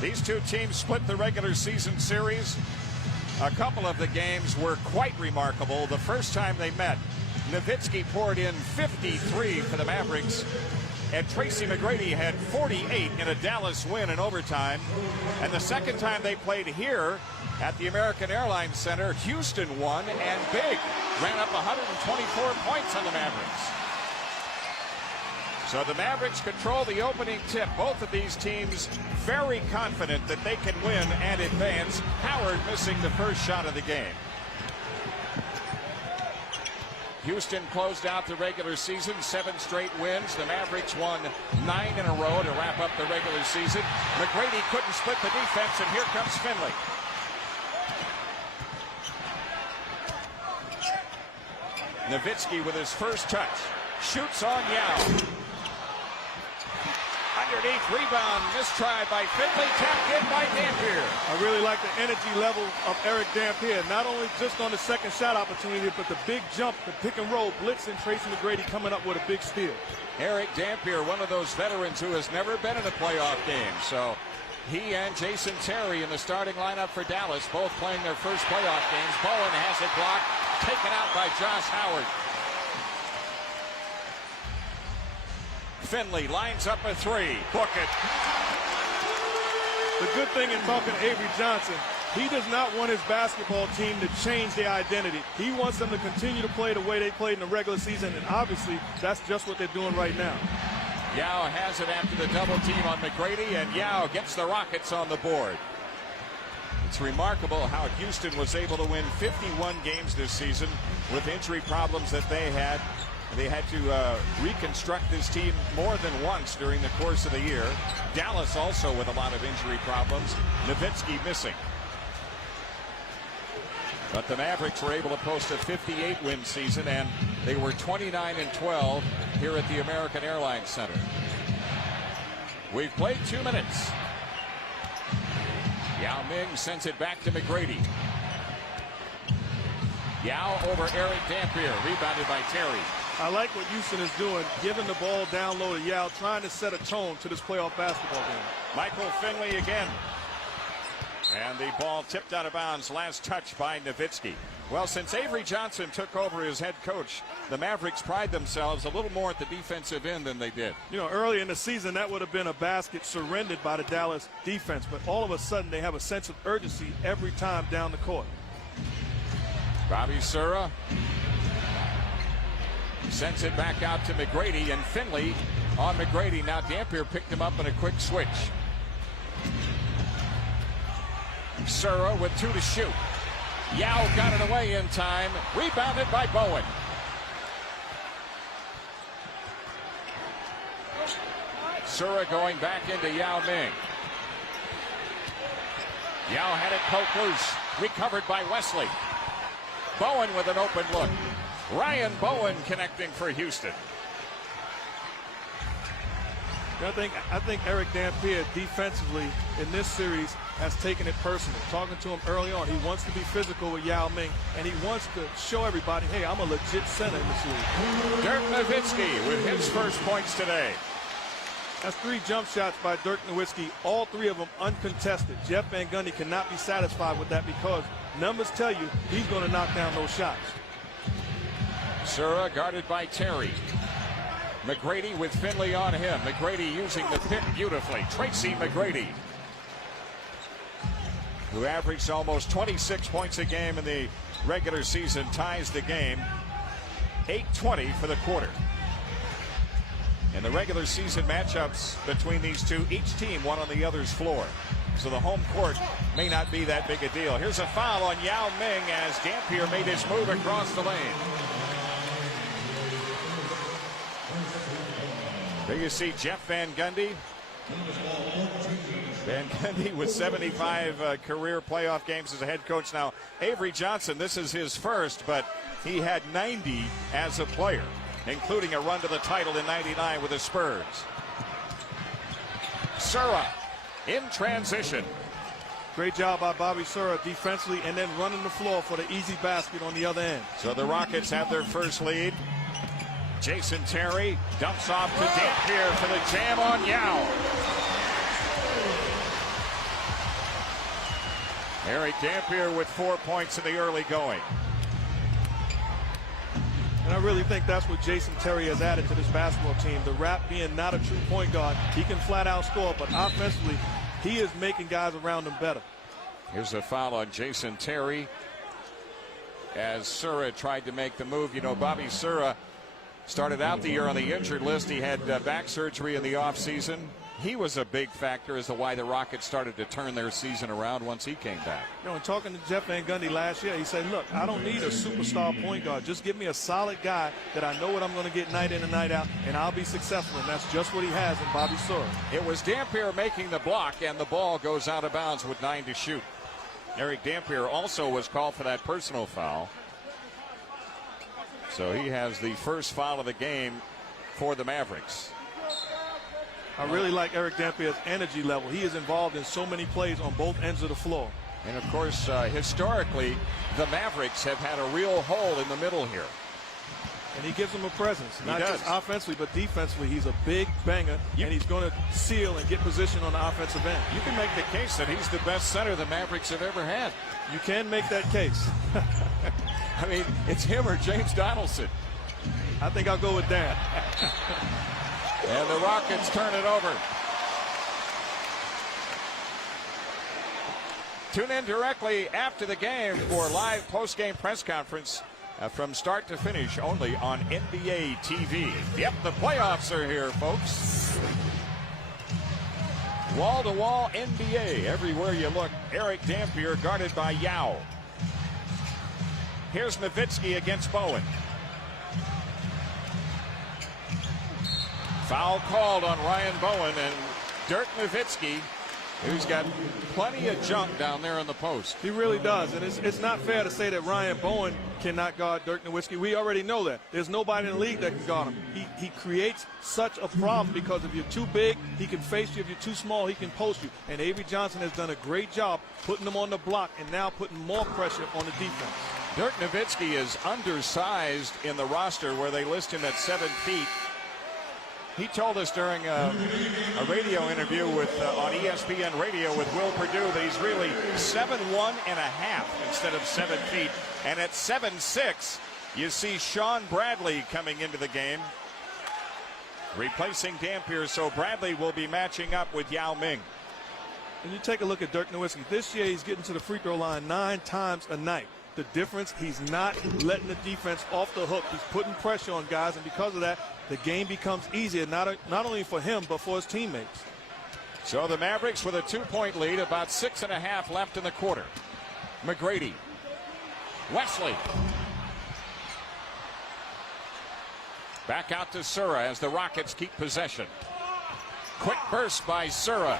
These two teams split the regular season series. A couple of the games were quite remarkable. The first time they met, Nowitzki poured in 53 for the Mavericks, and Tracy McGrady had 48 in a Dallas win in overtime. And the second time they played here at the American Airlines Center, Houston won, and big, ran up 124 points on the Mavericks. So the Mavericks control the opening tip. Both of these teams very confident that they can win and advance. Howard missing the first shot of the game. Houston closed out the regular season, 7 straight wins. The Mavericks won 9 in a row to wrap up the regular season. McGrady couldn't split the defense, and here comes Finley. Nowitzki with his first touch. Shoots on Yao. Underneath, rebound, mistry by Finley, tapped in by Dampier. I really like the energy level of Eric Dampier, not only just on the second shot opportunity, but the big jump, the pick and roll, blitz, and Tracy McGrady coming up with a big steal. Eric Dampier, one of those veterans who has never been in a playoff game. So he and Jason Terry in the starting lineup for Dallas, both playing their first playoff games. Bowen has it blocked, taken out by Josh Howard. Finley lines up a 3. Book it. The good thing in talking to Avery Johnson, he does not want his basketball team to change their identity. He wants them to continue to play the way they played in the regular season, and obviously that's just what they're doing right now. Yao has it after the double team on McGrady, and Yao gets the Rockets on the board. It's remarkable how Houston was able to win 51 games this season with injury problems that they had. They had to reconstruct this team more than once during the course of the year. Dallas also with a lot of injury problems. Nowitzki missing. But the Mavericks were able to post a 58-win season, and they were 29-12 here at the American Airlines Center. We've played 2 minutes. Yao Ming sends it back to McGrady. Yao over Eric Dampier, rebounded by Terry. I like what Houston is doing, giving the ball down low to Yao, trying to set a tone to this playoff basketball game. Michael Finley again. And the ball tipped out of bounds, last touch by Nowitzki. Well, since Avery Johnson took over as head coach, the Mavericks pride themselves a little more at the defensive end than they did. You know, early in the season, that would have been a basket surrendered by the Dallas defense, but all of a sudden they have a sense of urgency every time down the court. Bobby Sura sends it back out to McGrady, and Finley on McGrady. Now Dampier picked him up in a quick switch. Sura with 2 to shoot. Yao got it away in time. Rebounded by Bowen. Sura going back into Yao Ming. Yao had it poked loose. Recovered by Wesley. Bowen with an open look. Ryan Bowen connecting for Houston. I think Eric Dampier defensively in this series has taken it personal. Talking to him early on, he wants to be physical with Yao Ming, and he wants to show everybody, hey, I'm a legit center in this league. Dirk Nowitzki with his first points today. That's 3 jump shots by Dirk Nowitzki, all 3 of them uncontested. Jeff Van Gundy cannot be satisfied with that because numbers tell you he's going to knock down those shots. Sura guarded by Terry. McGrady with Finley on him. McGrady using the pick beautifully. Tracy McGrady, who averaged almost 26 points a game in the regular season, ties the game. 8:20 for the quarter. In the regular season matchups between these two, each team won on the other's floor. So the home court may not be that big a deal. Here's a foul on Yao Ming as Dampier made his move across the lane. There you see Jeff Van Gundy. Van Gundy with 75 career playoff games as a head coach. Now, Avery Johnson, this is his first, but he had 90 as a player, including a run to the title in '99 with the Spurs. Sura in transition. Great job by Bobby Sura defensively and then running the floor for the easy basket on the other end. So the Rockets have their first lead. Jason Terry dumps off to Dampier for the jam on Yao. Eric Dampier with 4 points in the early going. And I really think that's what Jason Terry has added to this basketball team. The rap being not a true point guard. He can flat out score, but offensively, he is making guys around him better. Here's a foul on Jason Terry as Sura tried to make the move. You know, Bobby Sura started out the year on the injured list. He had back surgery in the offseason. He was a big factor as to why the Rockets started to turn their season around once he came back. You know, in talking to Jeff Van Gundy last year, he said, look, I don't need a superstar point guard. Just give me a solid guy that I know what I'm going to get night in and night out, and I'll be successful. And that's just what he has in Bobby Sura. It was Dampier making the block, and the ball goes out of bounds with 9 to shoot. Eric Dampier also was called for that personal foul. So he has the first foul of the game for the Mavericks. I really like Eric Dampier's energy level. He is involved in so many plays on both ends of the floor. And of course, historically, the Mavericks have had a real hole in the middle here. And he gives them a presence, not just offensively, but defensively. He's a big banger, and he's going to seal and get position on the offensive end. You can make the case that he's the best center the Mavericks have ever had. You can make that case. I mean, it's him or James Donaldson. I think I'll go with Dan. And the Rockets turn it over. Tune in directly after the game for live post-game press conference from start to finish only on NBA TV. Yep, the playoffs are here, folks. Wall-to-wall NBA. Everywhere you look, Eric Dampier guarded by Yao. Here's Nowitzki against Bowen. Foul called on Ryan Bowen, and Dirk Nowitzki, who's got plenty of junk down there in the post. He really does, and it's not fair to say that Ryan Bowen cannot guard Dirk Nowitzki. We already know that. There's nobody in the league that can guard him. He creates such a problem because if you're too big, he can face you. If you're too small, he can post you. And Avery Johnson has done a great job putting them on the block and now putting more pressure on the defense. Dirk Nowitzki is undersized in the roster where they list him at 7 feet. He told us during a radio interview with on ESPN Radio with Will Perdue that he's really 7'1" and a half instead of 7 feet. And at 7'6", you see Sean Bradley coming into the game, replacing Dampier. So Bradley will be matching up with Yao Ming. And you take a look at Dirk Nowitzki. This year he's getting to the free throw line 9 times a night. The difference, he's not letting the defense off the hook. He's putting pressure on guys, and because of that, the game becomes easier, not only for him, but for his teammates. So the Mavericks with a 2-point lead, about 6.5 left in the quarter. McGrady. Wesley. Back out to Sura as the Rockets keep possession. Quick burst by Sura.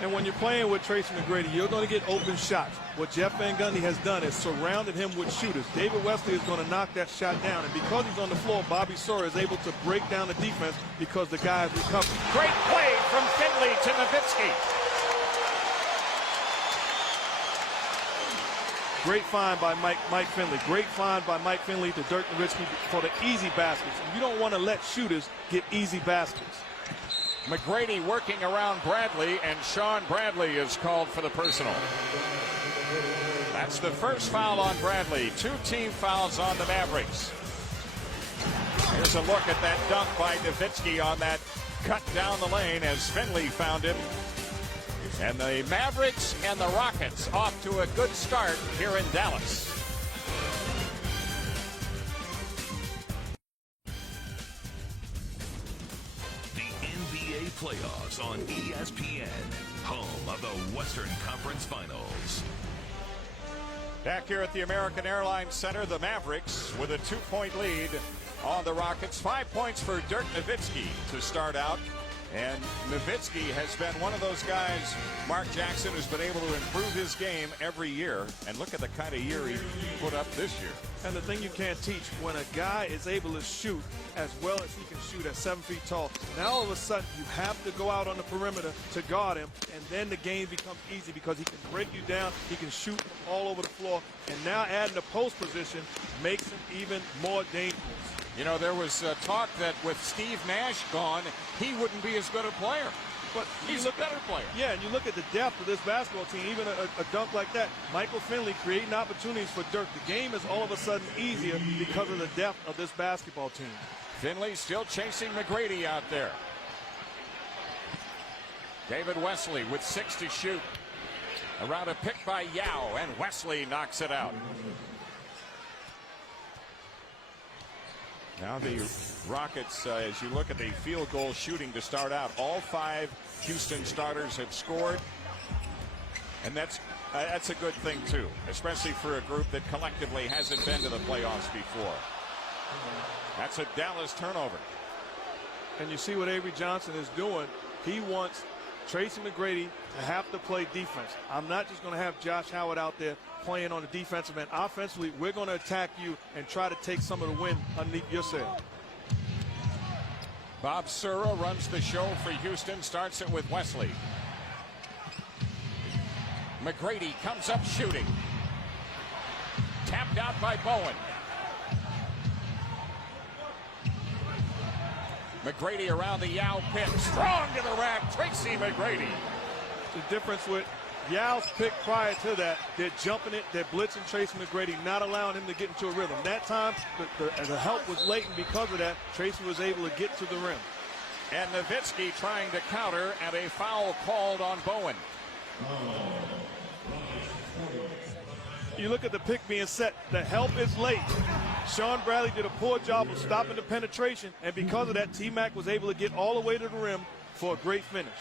And when you're playing with Tracy McGrady, you're going to get open shots. What Jeff Van Gundy has done is surrounded him with shooters. David Wesley is going to knock that shot down. And because he's on the floor, Bobby Sura is able to break down the defense because the guys recover. Great play from Finley to Nowitzki. Great find by Mike Finley. Great find by Mike Finley to Dirk Nowitzki for the easy baskets. You don't want to let shooters get easy baskets. McGrady working around Bradley, and Sean Bradley is called for the personal. That's the first foul on Bradley. 2 team fouls on the Mavericks. Here's a look at that dunk by Nowitzki on that cut down the lane as Finley found him. And the Mavericks and the Rockets off to a good start here in Dallas. Playoffs on ESPN, home of the Western Conference Finals. Back here at the American Airlines Center, the Mavericks with a 2-point lead on the Rockets. 5 points for Dirk Nowitzki to start out. And Nowitzki has been one of those guys, Mark Jackson, who's been able to improve his game every year. And look at the kind of year he put up this year. And the thing you can't teach, when a guy is able to shoot as well as he can shoot at 7 feet tall, now all of a sudden you have to go out on the perimeter to guard him, and then the game becomes easy because he can break you down, he can shoot all over the floor, and now adding the post position makes him even more dangerous. You know, there was talk that with Steve Nash gone, he wouldn't be as good a player. But he's a better player. Yeah, and you look at the depth of this basketball team, even a dunk like that. Michael Finley creating opportunities for Dirk. The game is all of a sudden easier because of the depth of this basketball team. Finley still chasing McGrady out there. David Wesley with 6 to shoot. Around a pick by Yao, and Wesley knocks it out. Now the Rockets, as you look at the field goal shooting to start out, all 5 Houston starters have scored. And that's a good thing, too, especially for a group that collectively hasn't been to the playoffs before. That's a Dallas turnover. And you see what Avery Johnson is doing. He wants Tracy McGrady to have to play defense. I'm not just going to have Josh Howard out there playing on the defensive end. Offensively, we're going to attack you and try to take some of the wind underneath yourself. Bob Sura runs the show for Houston, starts it with Wesley. McGrady comes up shooting. Tapped out by Bowen. McGrady around the Yao pick. Strong to the rack, Tracy McGrady. The difference with Yao's pick prior to that, they're jumping it, they're blitzing Tracy McGrady, not allowing him to get into a rhythm. That time, the help was late, and because of that, Tracy was able to get to the rim. And Nowitzki trying to counter, and a foul called on Bowen. You look at the pick being set, the help is late. Sean Bradley did a poor job of stopping the penetration, and because of that, T-Mac was able to get all the way to the rim for a great finish.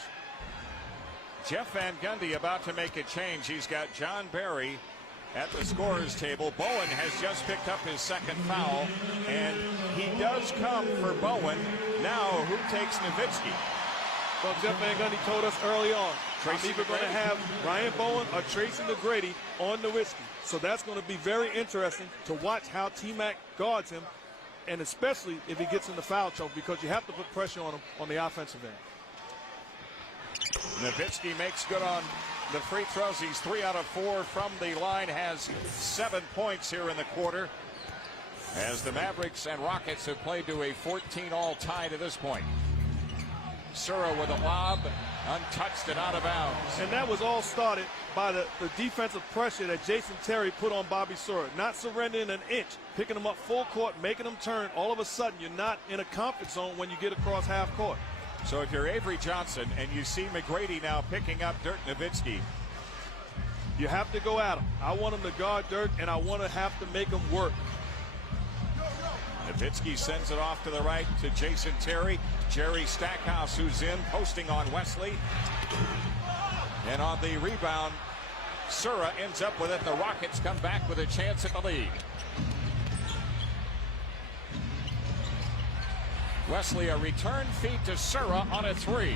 Jeff Van Gundy about to make a change. He's got John Barry at the scorer's table. Bowen has just picked up his second foul, and he does come for Bowen. Now, who takes Nowitzki? Well, Jeff Van Gundy told us early on, Tracy I'm either going to have Ryan Bowen or Tracy McGrady on Nowitzki. So that's going to be very interesting to watch how T-Mac guards him, and especially if he gets in the foul trouble, because you have to put pressure on him on the offensive end. Nowitzki makes good on the free throws. He's 3 out of 4 from the line, has 7 points here in the quarter, as the Mavericks and Rockets have played to a 14-all tie to this point. Sura with a lob, untouched and out of bounds. And that was all started by the defensive pressure that Jason Terry put on Bobby Sura. Not surrendering an inch, picking him up full court, making him turn. All of a sudden, you're not in a comfort zone when you get across half court. So if you're Avery Johnson and you see McGrady now picking up Dirk Nowitzki, you have to go at him. I want him to guard Dirk, and I want to have to make him work. Nowitzki sends it off to the right to Jason Terry. Jerry Stackhouse, who's in, posting on Wesley. And on the rebound, Sura ends up with it. The Rockets come back with a chance at the lead. Wesley, a return feed to Sura on a 3.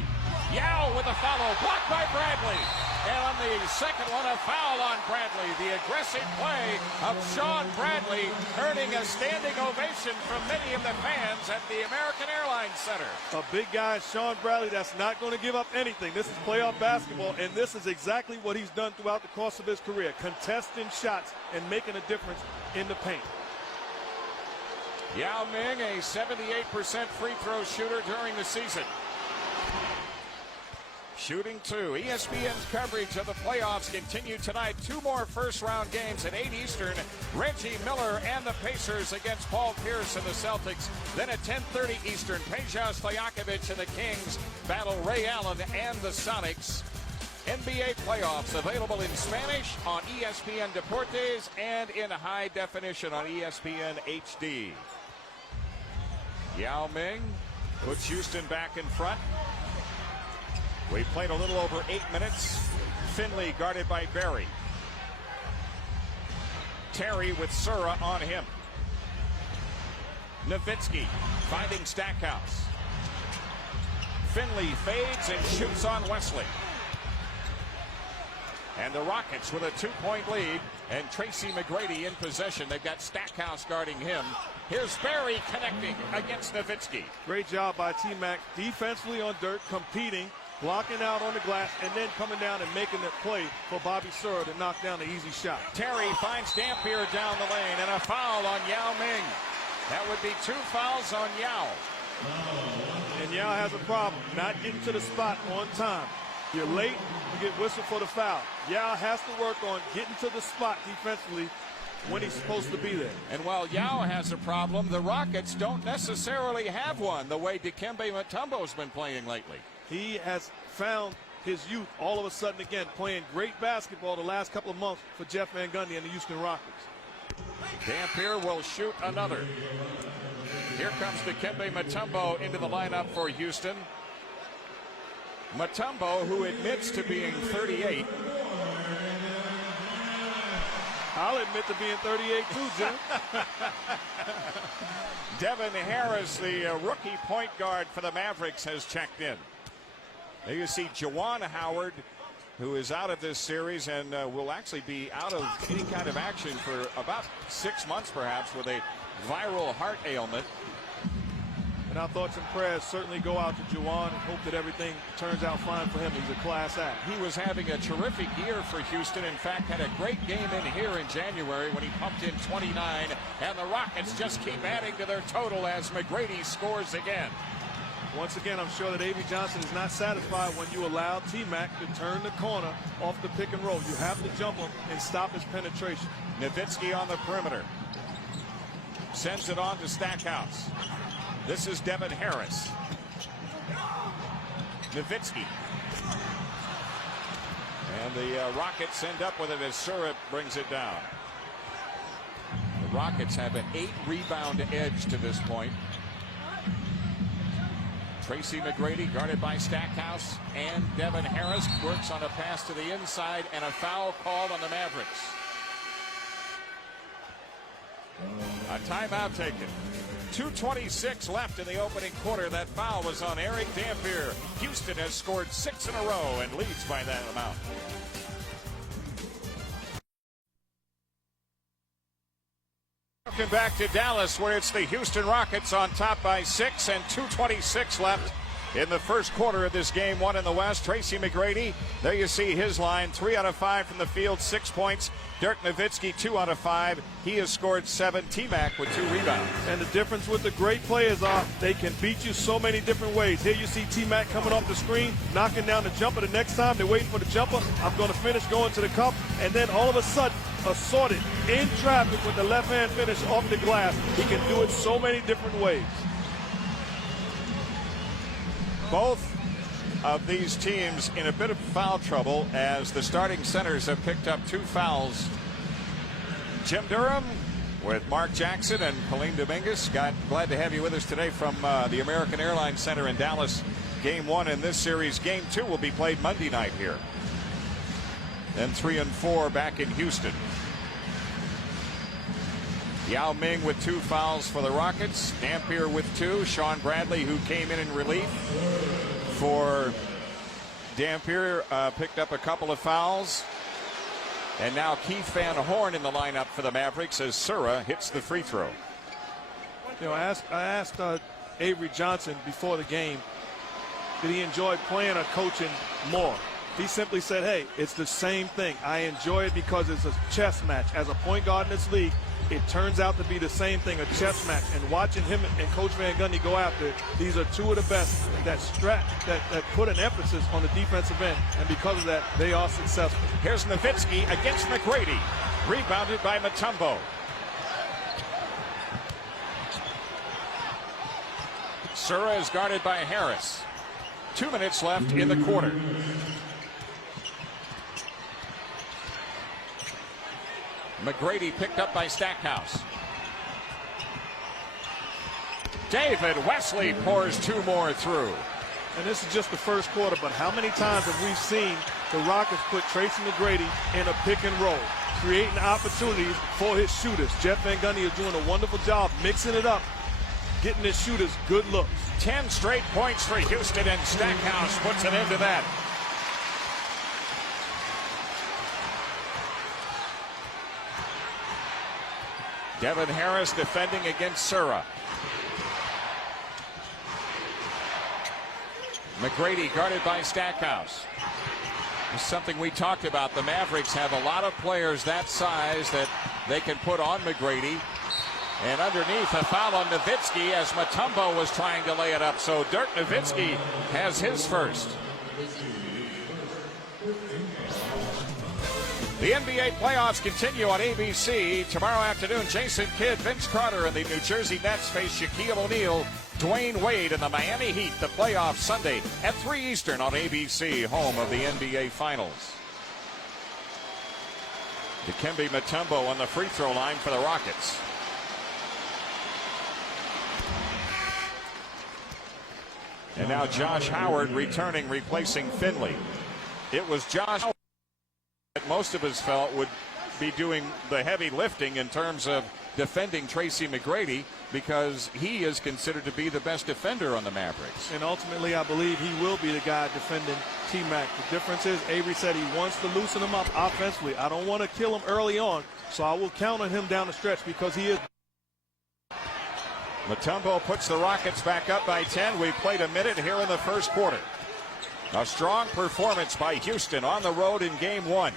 Yao with a follow, blocked by Bradley. And on the second one, a foul on Bradley. The aggressive play of Sean Bradley earning a standing ovation from many of the fans at the American Airlines Center. A big guy, Sean Bradley, that's not going to give up anything. This is playoff basketball, and this is exactly what he's done throughout the course of his career, contesting shots and making a difference in the paint. Yao Ming, a 78% free throw shooter during the season. Shooting 2. ESPN's coverage of the playoffs continue tonight. 2 more first-round games at 8 Eastern. Reggie Miller and the Pacers against Paul Pierce and the Celtics. Then at 10:30 Eastern, Peja Stojakovic and the Kings battle Ray Allen and the Sonics. NBA playoffs available in Spanish on ESPN Deportes and in high definition on ESPN HD. Yao Ming puts Houston back in front. We played a little over 8 minutes. Finley guarded by Barry. Terry with Sura on him. Nowitzki finding Stackhouse. Finley fades and shoots on Wesley. And the Rockets with a 2-point lead, and Tracy McGrady in possession. They've got Stackhouse guarding him. Here's Barry connecting against Nowitzki. Great job by T-Mac defensively on Dirk, competing, blocking out on the glass, and then coming down and making the play for Bobby Sura to knock down the easy shot. Terry finds Dampier down the lane, and a foul on Yao Ming. That would be 2 fouls on Yao. And Yao has a problem not getting to the spot on time. You're late, you get whistled for the foul. Yao has to work on getting to the spot defensively when he's supposed to be there. And while Yao has a problem, the Rockets don't necessarily have one the way Dikembe Mutombo's been playing lately. He has found his youth all of a sudden again, playing great basketball the last couple of months for Jeff Van Gundy and the Houston Rockets. Dampier will shoot another. Here comes Dikembe Mutombo into the lineup for Houston. Mutombo, who admits to being 38. I'll admit to being 38 too, Jim. Devin Harris, the rookie point guard for the Mavericks, has checked in. There you see Juwan Howard, who is out of this series and will actually be out of any kind of action for about 6 months perhaps with a viral heart ailment. And our thoughts and prayers certainly go out to Juwan and hope that everything turns out fine for him. He's a class act. He was having a terrific year for Houston. In fact, had a great game in here in January when he pumped in 29. And the Rockets just keep adding to their total as McGrady scores again. Once again, I'm sure that Avery Johnson is not satisfied when you allow T-Mac to turn the corner off the pick and roll. You have to jump him and stop his penetration. Nowitzki on the perimeter. Sends it on to Stackhouse. This is Devin Harris. Nowitzki. And the Rockets end up with it as Surratt brings it down. The Rockets have an 8-rebound edge to this point. Tracy McGrady guarded by Stackhouse, and Devin Harris works on a pass to the inside and a foul called on the Mavericks. A timeout taken. 2:26 left in the opening quarter. That foul was on Eric Dampier. Houston has scored 6 in a row and leads by that amount. Welcome back to Dallas, where it's the Houston Rockets on top by 6 and 2:26 left in the first quarter of this game. One in the West. Tracy McGrady, there you see his line. 3 out of 5 from the field, 6 points. Dirk Nowitzki, 2 out of 5. He has scored 7. T-Mac with 2 rebounds. And the difference with the great players are they can beat you so many different ways. Here you see T-Mac coming off the screen, knocking down the jumper. The next time they're waiting for the jumper. I'm going to finish going to the cup. And then all of a sudden, assorted in traffic with the left hand finish off the glass. He can do it so many different ways. Both of these teams in a bit of foul trouble as the starting centers have picked up 2 fouls. Jim Durham with Mark Jackson and Colleen Dominguez. Glad to have you with us today from the American Airlines Center in Dallas. Game 1 in this series. Game 2 will be played Monday night here. Then 3 and 4 back in Houston. Yao Ming with 2 fouls for the Rockets. Dampier with 2. Sean Bradley, who came in relief for Dampier, picked up a couple of fouls. And now Keith Van Horn in the lineup for the Mavericks as Surratt hits the free throw. You know, I asked Avery Johnson before the game, did he enjoy playing or coaching more? He simply said, hey, it's the same thing. I enjoy it because it's a chess match. As a point guard in this league, it turns out to be the same thing, a chess match. And watching him and Coach Van Gundy go after it, these are 2 of the best that put an emphasis on the defensive end. And because of that, they are successful. Here's Nowitzki against McGrady. Rebounded by Mutombo. Surratt is guarded by Harris. 2 minutes left in the quarter. McGrady picked up by Stackhouse. David Wesley pours 2 more through. And this is just the first quarter, but how many times have we seen the Rockets put Tracy McGrady in a pick and roll, creating opportunities for his shooters? Jeff Van Gundy is doing a wonderful job mixing it up, getting his shooters good looks. 10 straight points for Houston, and Stackhouse puts an end to that. Devin Harris defending against Surratt. McGrady guarded by Stackhouse. It's something we talked about. The Mavericks have a lot of players that size that they can put on McGrady. And underneath, a foul on Nowitzki as Mutombo was trying to lay it up. So Dirk Nowitzki has his first. The NBA playoffs continue on ABC. Tomorrow afternoon, Jason Kidd, Vince Carter, and the New Jersey Nets face Shaquille O'Neal, Dwayne Wade, and the Miami Heat. The playoffs Sunday at 3 Eastern on ABC, home of the NBA Finals. Dikembe Mutombo on the free throw line for the Rockets. And now Josh Howard returning, replacing Finley. It was Josh Howard that most of us felt would be doing the heavy lifting in terms of defending Tracy McGrady, because he is considered to be the best defender on the Mavericks. And ultimately, I believe he will be the guy defending T-Mac. The difference is Avery said he wants to loosen him up offensively. I don't want to kill him early on, so I will count on him down the stretch because he is. Mutombo puts the Rockets back up by 10. We played a minute here in the first quarter. A strong performance by Houston on the road in game 1.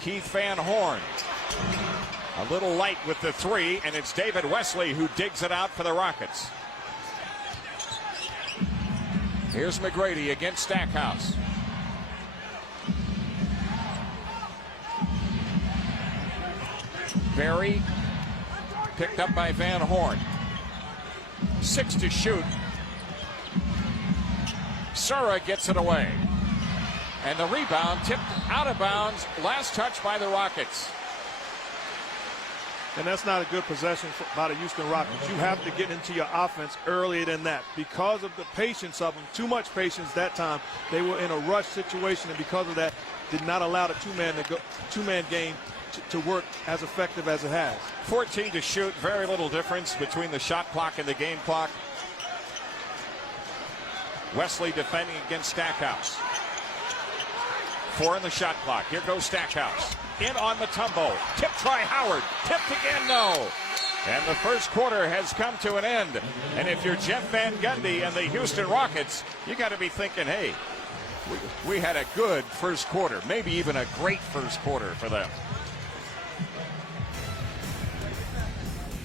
Keith Van Horn. A little light with the 3, and it's David Wesley who digs it out for the Rockets. Here's McGrady against Stackhouse. Berry picked up by Van Horn. 6 to shoot. Sura gets it away. And the rebound tipped out of bounds. Last touch by the Rockets. And that's not a good possession by the Houston Rockets. You have to get into your offense earlier than that. Because of the patience of them, too much patience that time, they were in a rush situation, and because of that, did not allow the two-man game to work as effective as it has. 14 to shoot, very little difference between the shot clock and the game clock. Wesley defending against Stackhouse. 4 in the shot clock. Here goes Stackhouse. In on Mutombo. Tip try Howard. Tipped again, no. And the first quarter has come to an end. And if you're Jeff Van Gundy and the Houston Rockets, you got to be thinking, hey, we had a good first quarter, maybe even a great first quarter for them.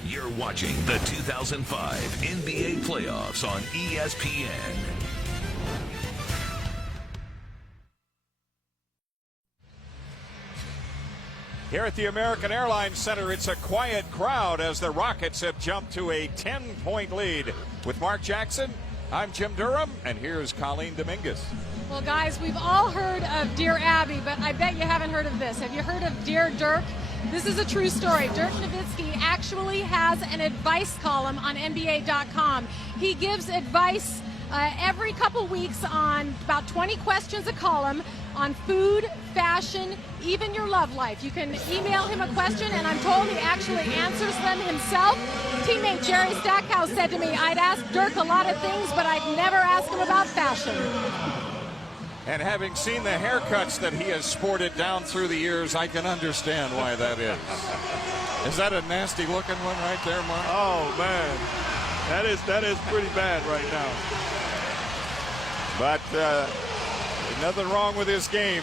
You're watching the 2005 NBA playoffs on ESPN. Here at the American Airlines Center, it's a quiet crowd as the Rockets have jumped to a 10-point lead. With Mark Jackson, I'm Jim Durham, and here's Colleen Dominguez. Well, guys, we've all heard of Dear Abby, but I bet you haven't heard of this. Have you heard of Dear Dirk? This is a true story. Dirk Nowitzki actually has an advice column on NBA.com. He gives advice every couple weeks on about 20 questions a column on food, fashion, even your love life. You can email him a question, and I'm told he actually answers them himself. Teammate Jerry Stackhouse said to me, I'd ask Dirk a lot of things, but I'd never ask him about fashion. And having seen the haircuts that he has sported down through the years, I can understand why that is. Is that a nasty looking one right there, Mark? Oh, man. That is pretty bad right now. But nothing wrong with his game.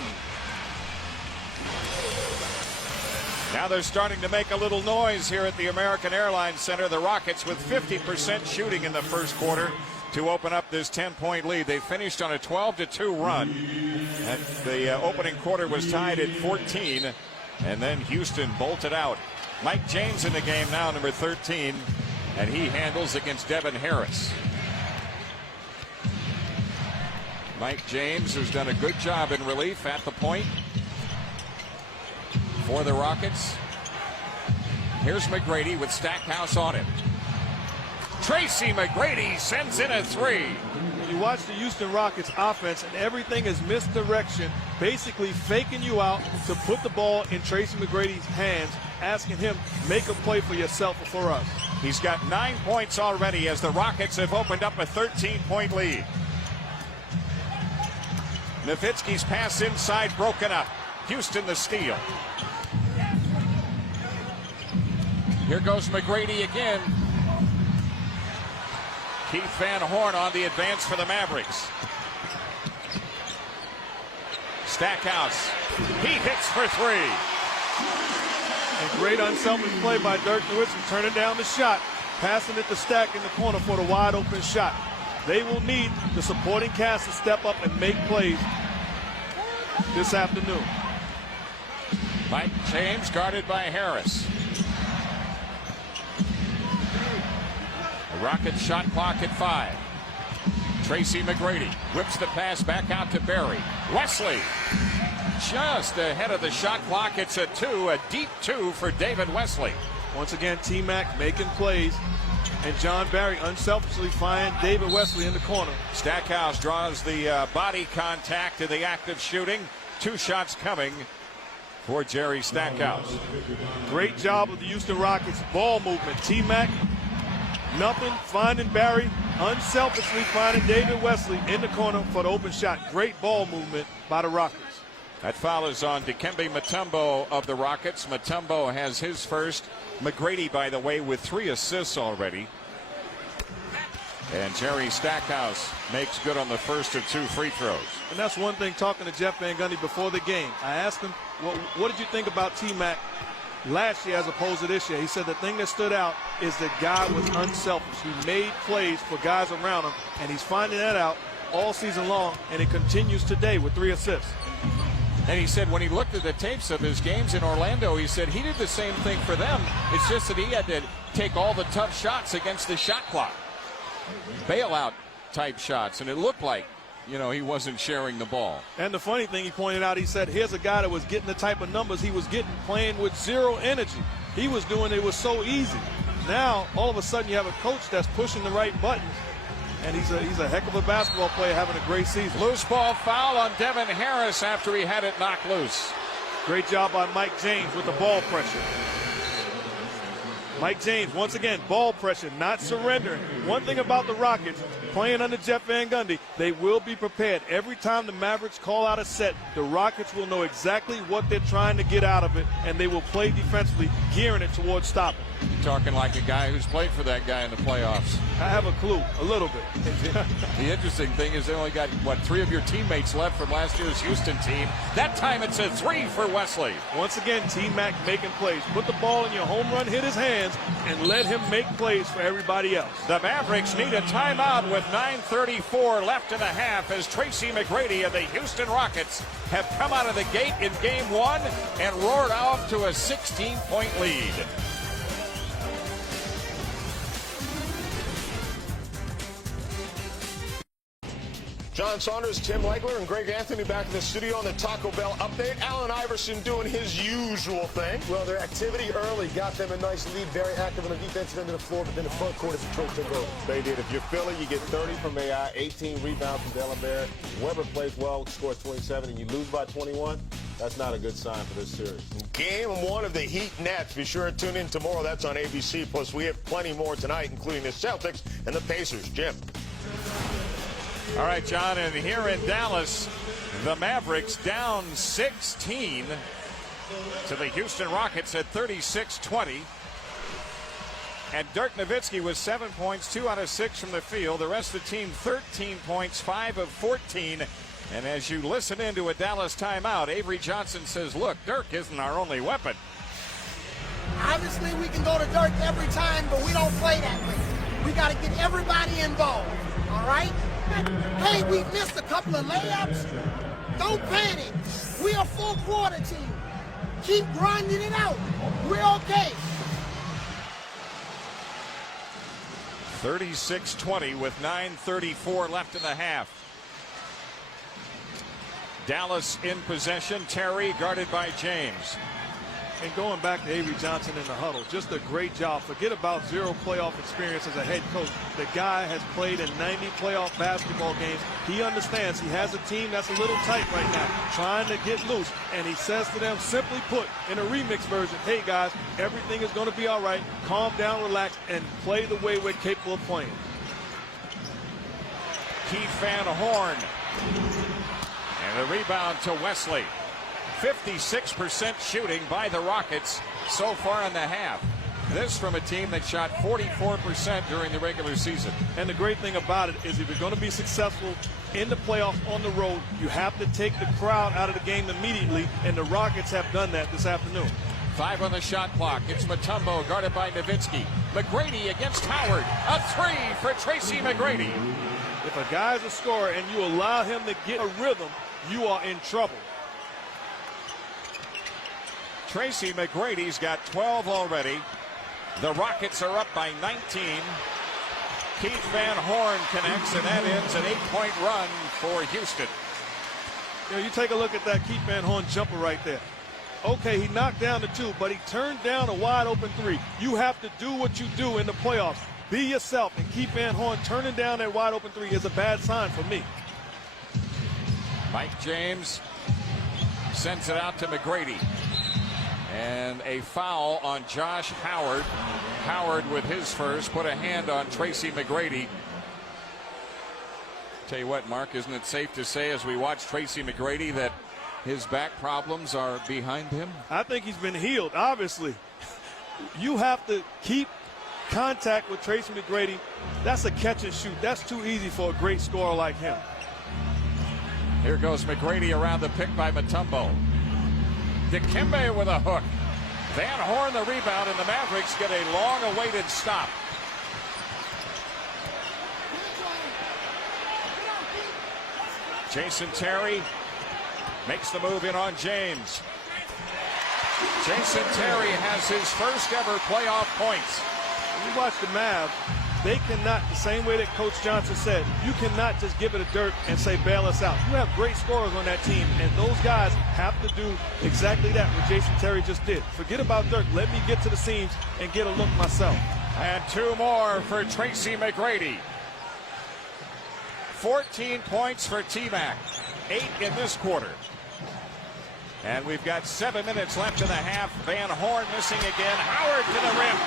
Now they're starting to make a little noise here at the American Airlines Center. The Rockets with 50% shooting in the first quarter to open up this 10-point lead. They finished on a 12-2 run. And the opening quarter was tied at 14. And then Houston bolted out. Mike James in the game now, number 13. And he handles against Devin Harris. Mike James, who's done a good job in relief at the point for the Rockets. Here's McGrady with Stackhouse on it. Tracy McGrady sends in a 3. You watch the Houston Rockets offense, and everything is misdirection, basically faking you out to put the ball in Tracy McGrady's hands, asking him, make a play for yourself or for us. He's got 9 points already as the Rockets have opened up a 13-point lead. Nowitzki's pass inside broken up. Houston the steal. Here goes McGrady again. Keith Van Horn on the advance for the Mavericks. Stackhouse. He hits for 3. And great unselfish play by Dirk Nowitzki, turning down the shot, passing it to Stack in the corner for the wide open shot. They will need the supporting cast to step up and make plays this afternoon. Mike James guarded by Harris. The Rockets shot clock at 5. Tracy McGrady whips the pass back out to Barry. Wesley just ahead of the shot clock. It's a deep two for David Wesley. Once again, T-Mac making plays. And John Barry unselfishly finds David Wesley in the corner. Stackhouse draws the body contact in the act of shooting. 2 shots coming for Jerry Stackhouse. Great job of the Houston Rockets ball movement. T-Mac, nothing, finding Barry, unselfishly finding David Wesley in the corner for the open shot. Great ball movement by the Rockets. That foul is on Dikembe Mutombo of the Rockets. Mutombo has his first. McGrady, by the way, with 3 assists already. And Jerry Stackhouse makes good on the first of 2 free throws. And that's one thing, talking to Jeff Van Gundy before the game. I asked him, what did you think about T-Mac last year as opposed to this year? He said the thing that stood out is the guy was unselfish. He made plays for guys around him, and he's finding that out all season long, and it continues today with 3 assists. And he said when he looked at the tapes of his games in Orlando, he said he did the same thing for them. It's just that he had to take all the tough shots against the shot clock. Bailout type shots, and it looked like, you know, he wasn't sharing the ball. And the funny thing he pointed out, he said, here's a guy that was getting the type of numbers he was getting playing with 0 energy. He was doing it was so easy. Now, all of a sudden, you have a coach that's pushing the right buttons. And he's a heck of a basketball player, having a great season. Loose ball foul on Devin Harris after he had it knocked loose. Great job by Mike James with the ball pressure. Mike James, once again, ball pressure, not surrendering. One thing about the Rockets, playing under Jeff Van Gundy, they will be prepared. Every time the Mavericks call out a set, the Rockets will know exactly what they're trying to get out of it, and they will play defensively, gearing it towards stopping. You're talking like a guy who's played for that guy in the playoffs. I have a clue, a little bit. The interesting thing is they only got, 3 of your teammates left from last year's Houston team. That time it's a 3 for Wesley. Once again, T-Mac making plays. Put the ball in your home run hitter's hands and let him make plays for everybody else. The Mavericks need a timeout with 9:34 left in the half as Tracy McGrady of the Houston Rockets have come out of the gate in Game 1 and roared off to a 16-point lead. John Saunders, Tim Legler, and Greg Anthony back in the studio on the Taco Bell update. Allen Iverson doing his usual thing. Well, their activity early got them a nice lead, very active on the defensive end of the floor, but then the front court is a choke to go. They did. If you're Philly, you get 30 from AI, 18 rebounds from Della Barrett. Weber plays well, scores 27, and you lose by 21. That's not a good sign for this series. Game 1 of the Heat Nets. Be sure to tune in tomorrow. That's on ABC. Plus, we have plenty more tonight, including the Celtics and the Pacers. Jim. All right, John, and here in Dallas, the Mavericks down 16 to the Houston Rockets at 36-20. And Dirk Nowitzki was 7 points, 2 out of 6 from the field. The rest of the team, 13 points, 5 of 14. And as you listen into a Dallas timeout, Avery Johnson says, look, Dirk isn't our only weapon. Obviously, we can go to Dirk every time, but we don't play that way. We got to get everybody involved, all right? Hey, we missed a couple of layups. Don't panic. We're a full quarter team. Keep grinding it out. We're okay. 36-20 with 9:34 left in the half. Dallas in possession. Terry guarded by James. And going back to Avery Johnson in the huddle, just a great job. Forget about 0 playoff experience as a head coach. The guy has played in 90 playoff basketball games. He understands he has a team that's a little tight right now, trying to get loose. And he says to them, simply put, in a remix version, hey guys, everything is going to be all right. Calm down, relax, and play the way we're capable of playing. Keith Van Horn. And the rebound to Wesley. 56% shooting by the Rockets so far in the half. This from a team that shot 44% during the regular season. And the great thing about it is if you're going to be successful in the playoffs on the road, you have to take the crowd out of the game immediately, and the Rockets have done that this afternoon. 5 on the shot clock. It's Mutombo guarded by Nowitzki. McGrady against Howard. A 3 for Tracy McGrady. If a guy's a scorer and you allow him to get a rhythm, you are in trouble. Tracy McGrady's got 12 already. The Rockets are up by 19. Keith Van Horn connects, and that ends an 8-point run for Houston. You know, you take a look at that Keith Van Horn jumper right there. Okay, he knocked down the 2, but he turned down a wide open 3. You have to do what you do in the playoffs. Be yourself, and Keith Van Horn turning down that wide open 3 is a bad sign for me. Mike James sends it out to McGrady. And a foul on Josh Howard. Howard with his first put a hand on Tracy McGrady. Tell you what, Mark, isn't it safe to say as we watch Tracy McGrady that his back problems are behind him? I think he's been healed, obviously. You have to keep contact with Tracy McGrady. That's a catch and shoot. That's too easy for a great scorer like him. Here goes McGrady around the pick by Mutombo. Dikembe with a hook. Van Horn the rebound, and the Mavericks get a long-awaited stop. Jason Terry makes the move in on James. Jason Terry has his first ever playoff points. When you watch the Mavs, they cannot, the same way that Coach Johnson said, you cannot just give it to Dirk and say bail us out. You have great scorers on that team, and those guys have to do exactly that, what Jason Terry just did. Forget about Dirk. Let me get to the seams and get a look myself. And 2 more for Tracy McGrady. 14 points for T-Mac. 8 in this quarter. And we've got 7 minutes left in the half. Van Horn missing again. Howard to the rim.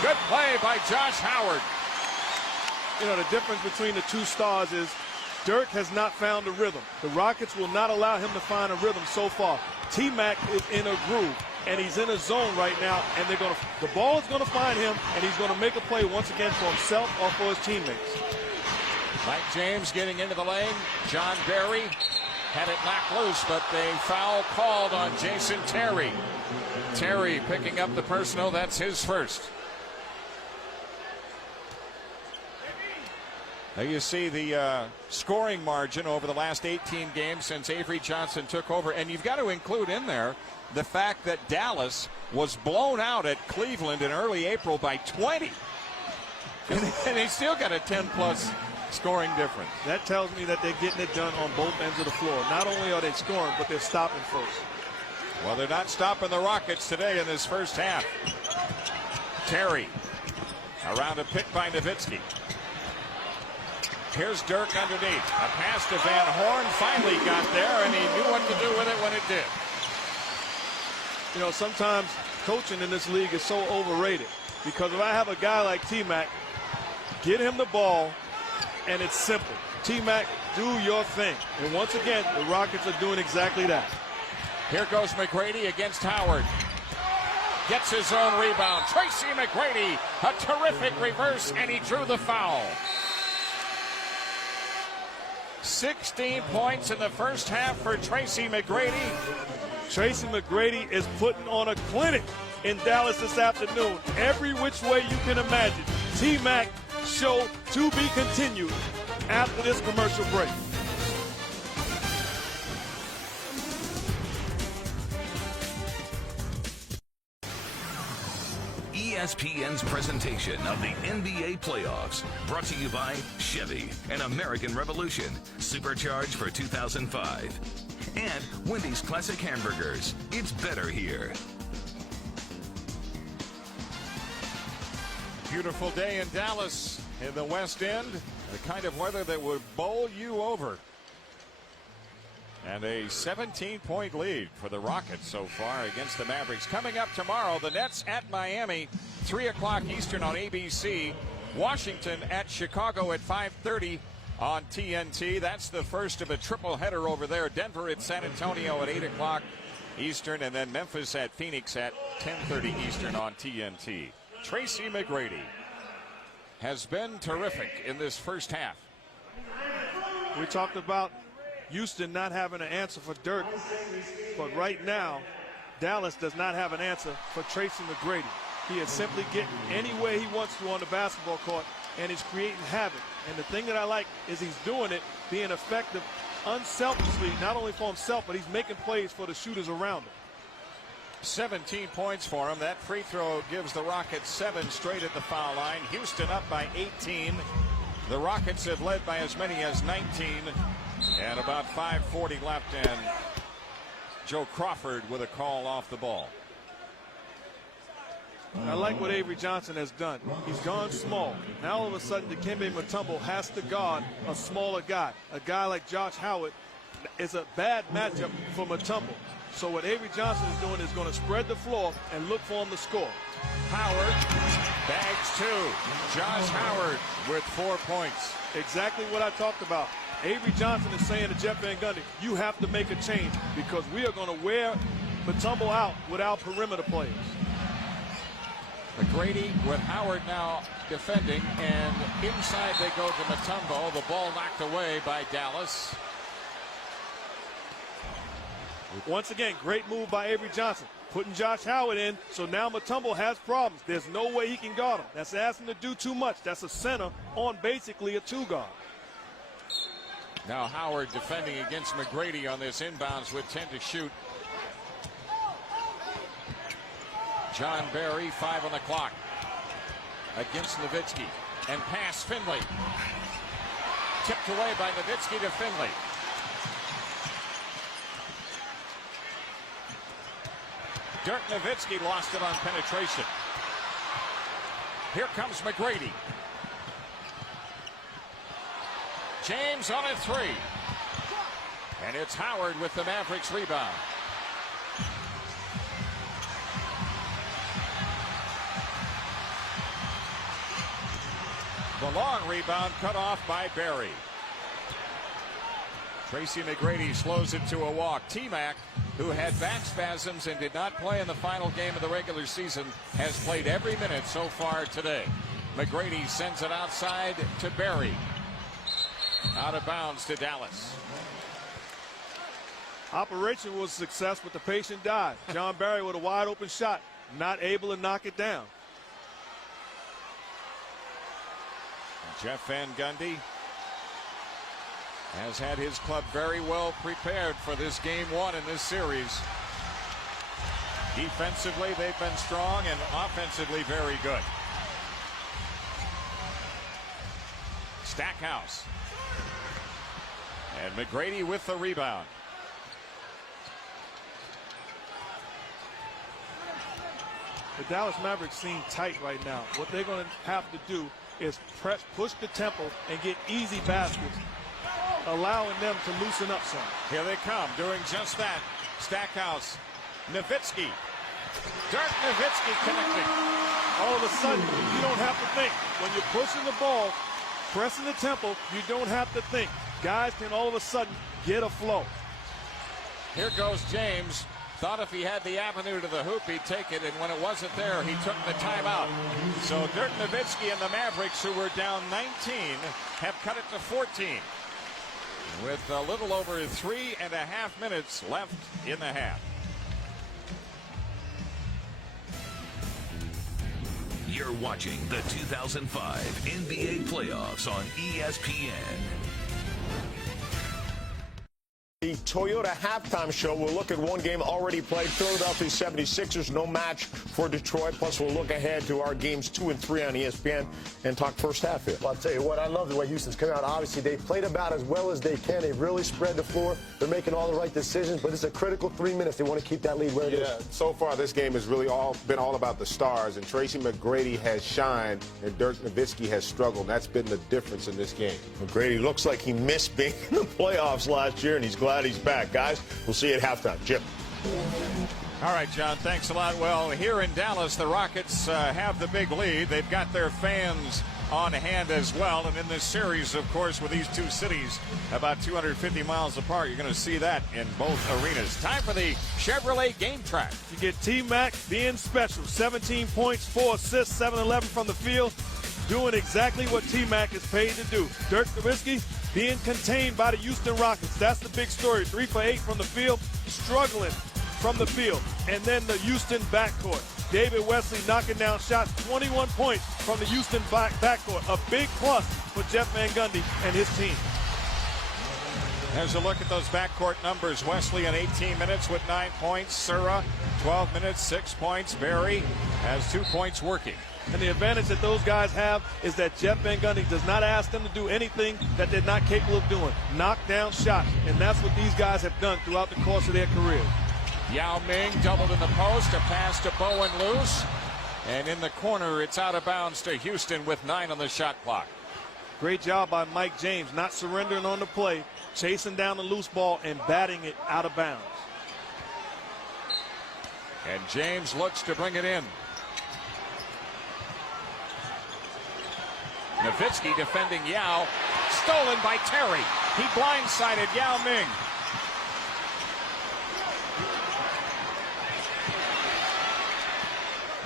Good play by Josh Howard. You know, the difference between the 2 stars is Dirk has not found a rhythm. The Rockets will not allow him to find a rhythm so far. T-Mac is in a groove, and he's in a zone right now, and the ball is going to find him, and he's going to make a play once again for himself or for his teammates. Mike James getting into the lane. John Barry had it knocked loose, but a foul called on Jason Terry. Terry picking up the personal. That's his first. Now you see the scoring margin over the last 18 games since Avery Johnson took over. And you've got to include in there the fact that Dallas was blown out at Cleveland in early April by 20. And they still got a 10-plus scoring difference. That tells me that they're getting it done on both ends of the floor. Not only are they scoring, but they're stopping first. Well, they're not stopping the Rockets today in this first half. Terry around a pick by Nowitzki. Here's Dirk underneath. A pass to Van Horn. Finally got there, and he knew what to do with it when it did. You know, sometimes coaching in this league is so overrated, because if I have a guy like T-Mac, get him the ball, and it's simple. T-Mac, do your thing. And once again, the Rockets are doing exactly that. Here goes McGrady against Howard. Gets his own rebound. Tracy McGrady, a terrific reverse, and he drew the foul. 16 points in the first half for Tracy McGrady. Tracy McGrady is putting on a clinic in Dallas this afternoon. Every which way you can imagine. T-Mac show to be continued after this commercial break. ESPN's presentation of the NBA playoffs, brought to you by Chevy and American Revolution, supercharged for 2005. And Wendy's Classic Hamburgers. It's better here. Beautiful day in Dallas in the West End. The kind of weather that would bowl you over. And a 17-point lead for the Rockets so far against the Mavericks. Coming up tomorrow, the Nets at Miami, 3 o'clock Eastern on ABC. Washington at Chicago at 5:30 on TNT. That's the first of a triple header over there. Denver at San Antonio at 8 o'clock Eastern, and then Memphis at Phoenix at 10:30 Eastern on TNT. Tracy McGrady has been terrific in this first half. We talked about Houston not having an answer for Dirk, but right now Dallas does not have an answer for Tracy McGrady. He is simply getting any way he wants to on the basketball court, and he's creating havoc. And the thing that I like is he's doing it, being effective unselfishly, not only for himself, but he's making plays for the shooters around him. 17 points for him. That free throw gives the Rockets 7 straight at the foul line. Houston up by 18. The Rockets have led by as many as 19. And about 5:40 left, and Joe Crawford with a call off the ball. I like what Avery Johnson has done. He's gone small. Now all of a sudden Dikembe Mutombo has to guard a smaller guy. A guy like Josh Howard is a bad matchup for Mutombo. So what Avery Johnson is doing is going to spread the floor and look for him to score. Howard bags 2. Josh Howard with 4 points. Exactly what I talked about. Avery Johnson is saying to Jeff Van Gundy, you have to make a change because we are going to wear Mutombo out with our perimeter players. McGrady with Howard now defending, and inside they go to Mutombo. The ball knocked away by Dallas. Once again, great move by Avery Johnson, putting Josh Howard in, so now Mutombo has problems. There's no way he can guard him. That's asking him to do too much. That's a center on basically a 2-guard. Now Howard defending against McGrady on this inbounds with 10 to shoot. John Barry, 5 on the clock against Nowitzki, and pass Finley. Tipped away by Nowitzki to Finley. Dirk Nowitzki lost it on penetration. Here comes McGrady. James on a 3. And it's Howard with the Mavericks rebound. The long rebound cut off by Barry. Tracy McGrady slows it to a walk. T-Mac, who had back spasms and did not play in the final game of the regular season, has played every minute so far today. McGrady sends it outside to Barry. Out of bounds to Dallas. Operation was a success, but the patient died. John Barry with a wide open shot, not able to knock it down. Jeff Van Gundy has had his club very well prepared for this game 1 in this series. Defensively, they've been strong, and offensively, very good. Stackhouse. And McGrady with the rebound. The Dallas Mavericks seem tight right now. What they're going to have to do is push the tempo and get easy baskets, allowing them to loosen up some. Here they come, doing just that. Stackhouse, Nowitzki. Dirk Nowitzki connecting. All of a sudden, you don't have to think. When you're pushing the ball, pressing the tempo, you don't have to think. Guys can all of a sudden get a flow. Here goes James. Thought if he had the avenue to the hoop, he'd take it, and when it wasn't there, he took the timeout. So Dirk Nowitzki and the Mavericks, who were down 19, have cut it to 14. With a little over 3.5 minutes left in the half. You're watching the 2005 NBA playoffs on ESPN. The Toyota halftime show will look at one game already played. Philadelphia 76ers, no match for Detroit. Plus, we'll look ahead to our games 2 and 3 on ESPN and talk first half here. Well, I'll tell you what, I love the way Houston's come out. Obviously, they played about as well as they can. They've really spread the floor. They're making all the right decisions, but it's a critical 3 minutes. They want to keep that lead where it is. Yeah, so far this game has really been all about the stars, and Tracy McGrady has shined, and Dirk Nowitzki has struggled. That's been the difference in this game. McGrady looks like he missed being in the playoffs last year, and he's glad he's back. Guys, we'll see you at halftime. Jim. All right, John, thanks a lot. Well, here in Dallas, the Rockets have the big lead. They've got their fans on hand as well. And in this series, of course, with these two cities about 250 miles apart, you're going to see that in both arenas. Time for the Chevrolet Game Track. You get T-Mac being special. 17 points, 4 assists, 7-11 from the field. Doing exactly what T-Mac is paid to do. Dirk Nowitzki being contained by the Houston Rockets. That's the big story. 3 for 8 from the field. Struggling from the field. And then the Houston backcourt. David Wesley knocking down shots, 21 points from the Houston backcourt. A big plus for Jeff Van Gundy and his team. There's a look at those backcourt numbers. Wesley in 18 minutes with 9 points. Sura, 12 minutes, 6 points. Barry has 2 points working. And the advantage that those guys have is that Jeff Van Gundy does not ask them to do anything that they're not capable of doing. Knock down shots. And that's what these guys have done throughout the course of their career. Yao Ming doubled in the post. A pass to Bowen loose. And in the corner, it's out of bounds to Houston with 9 on the shot clock. Great job by Mike James, not surrendering on the play, chasing down the loose ball and batting it out of bounds. And James looks to bring it in. Nowitzki defending Yao. Stolen by Terry. He blindsided Yao Ming.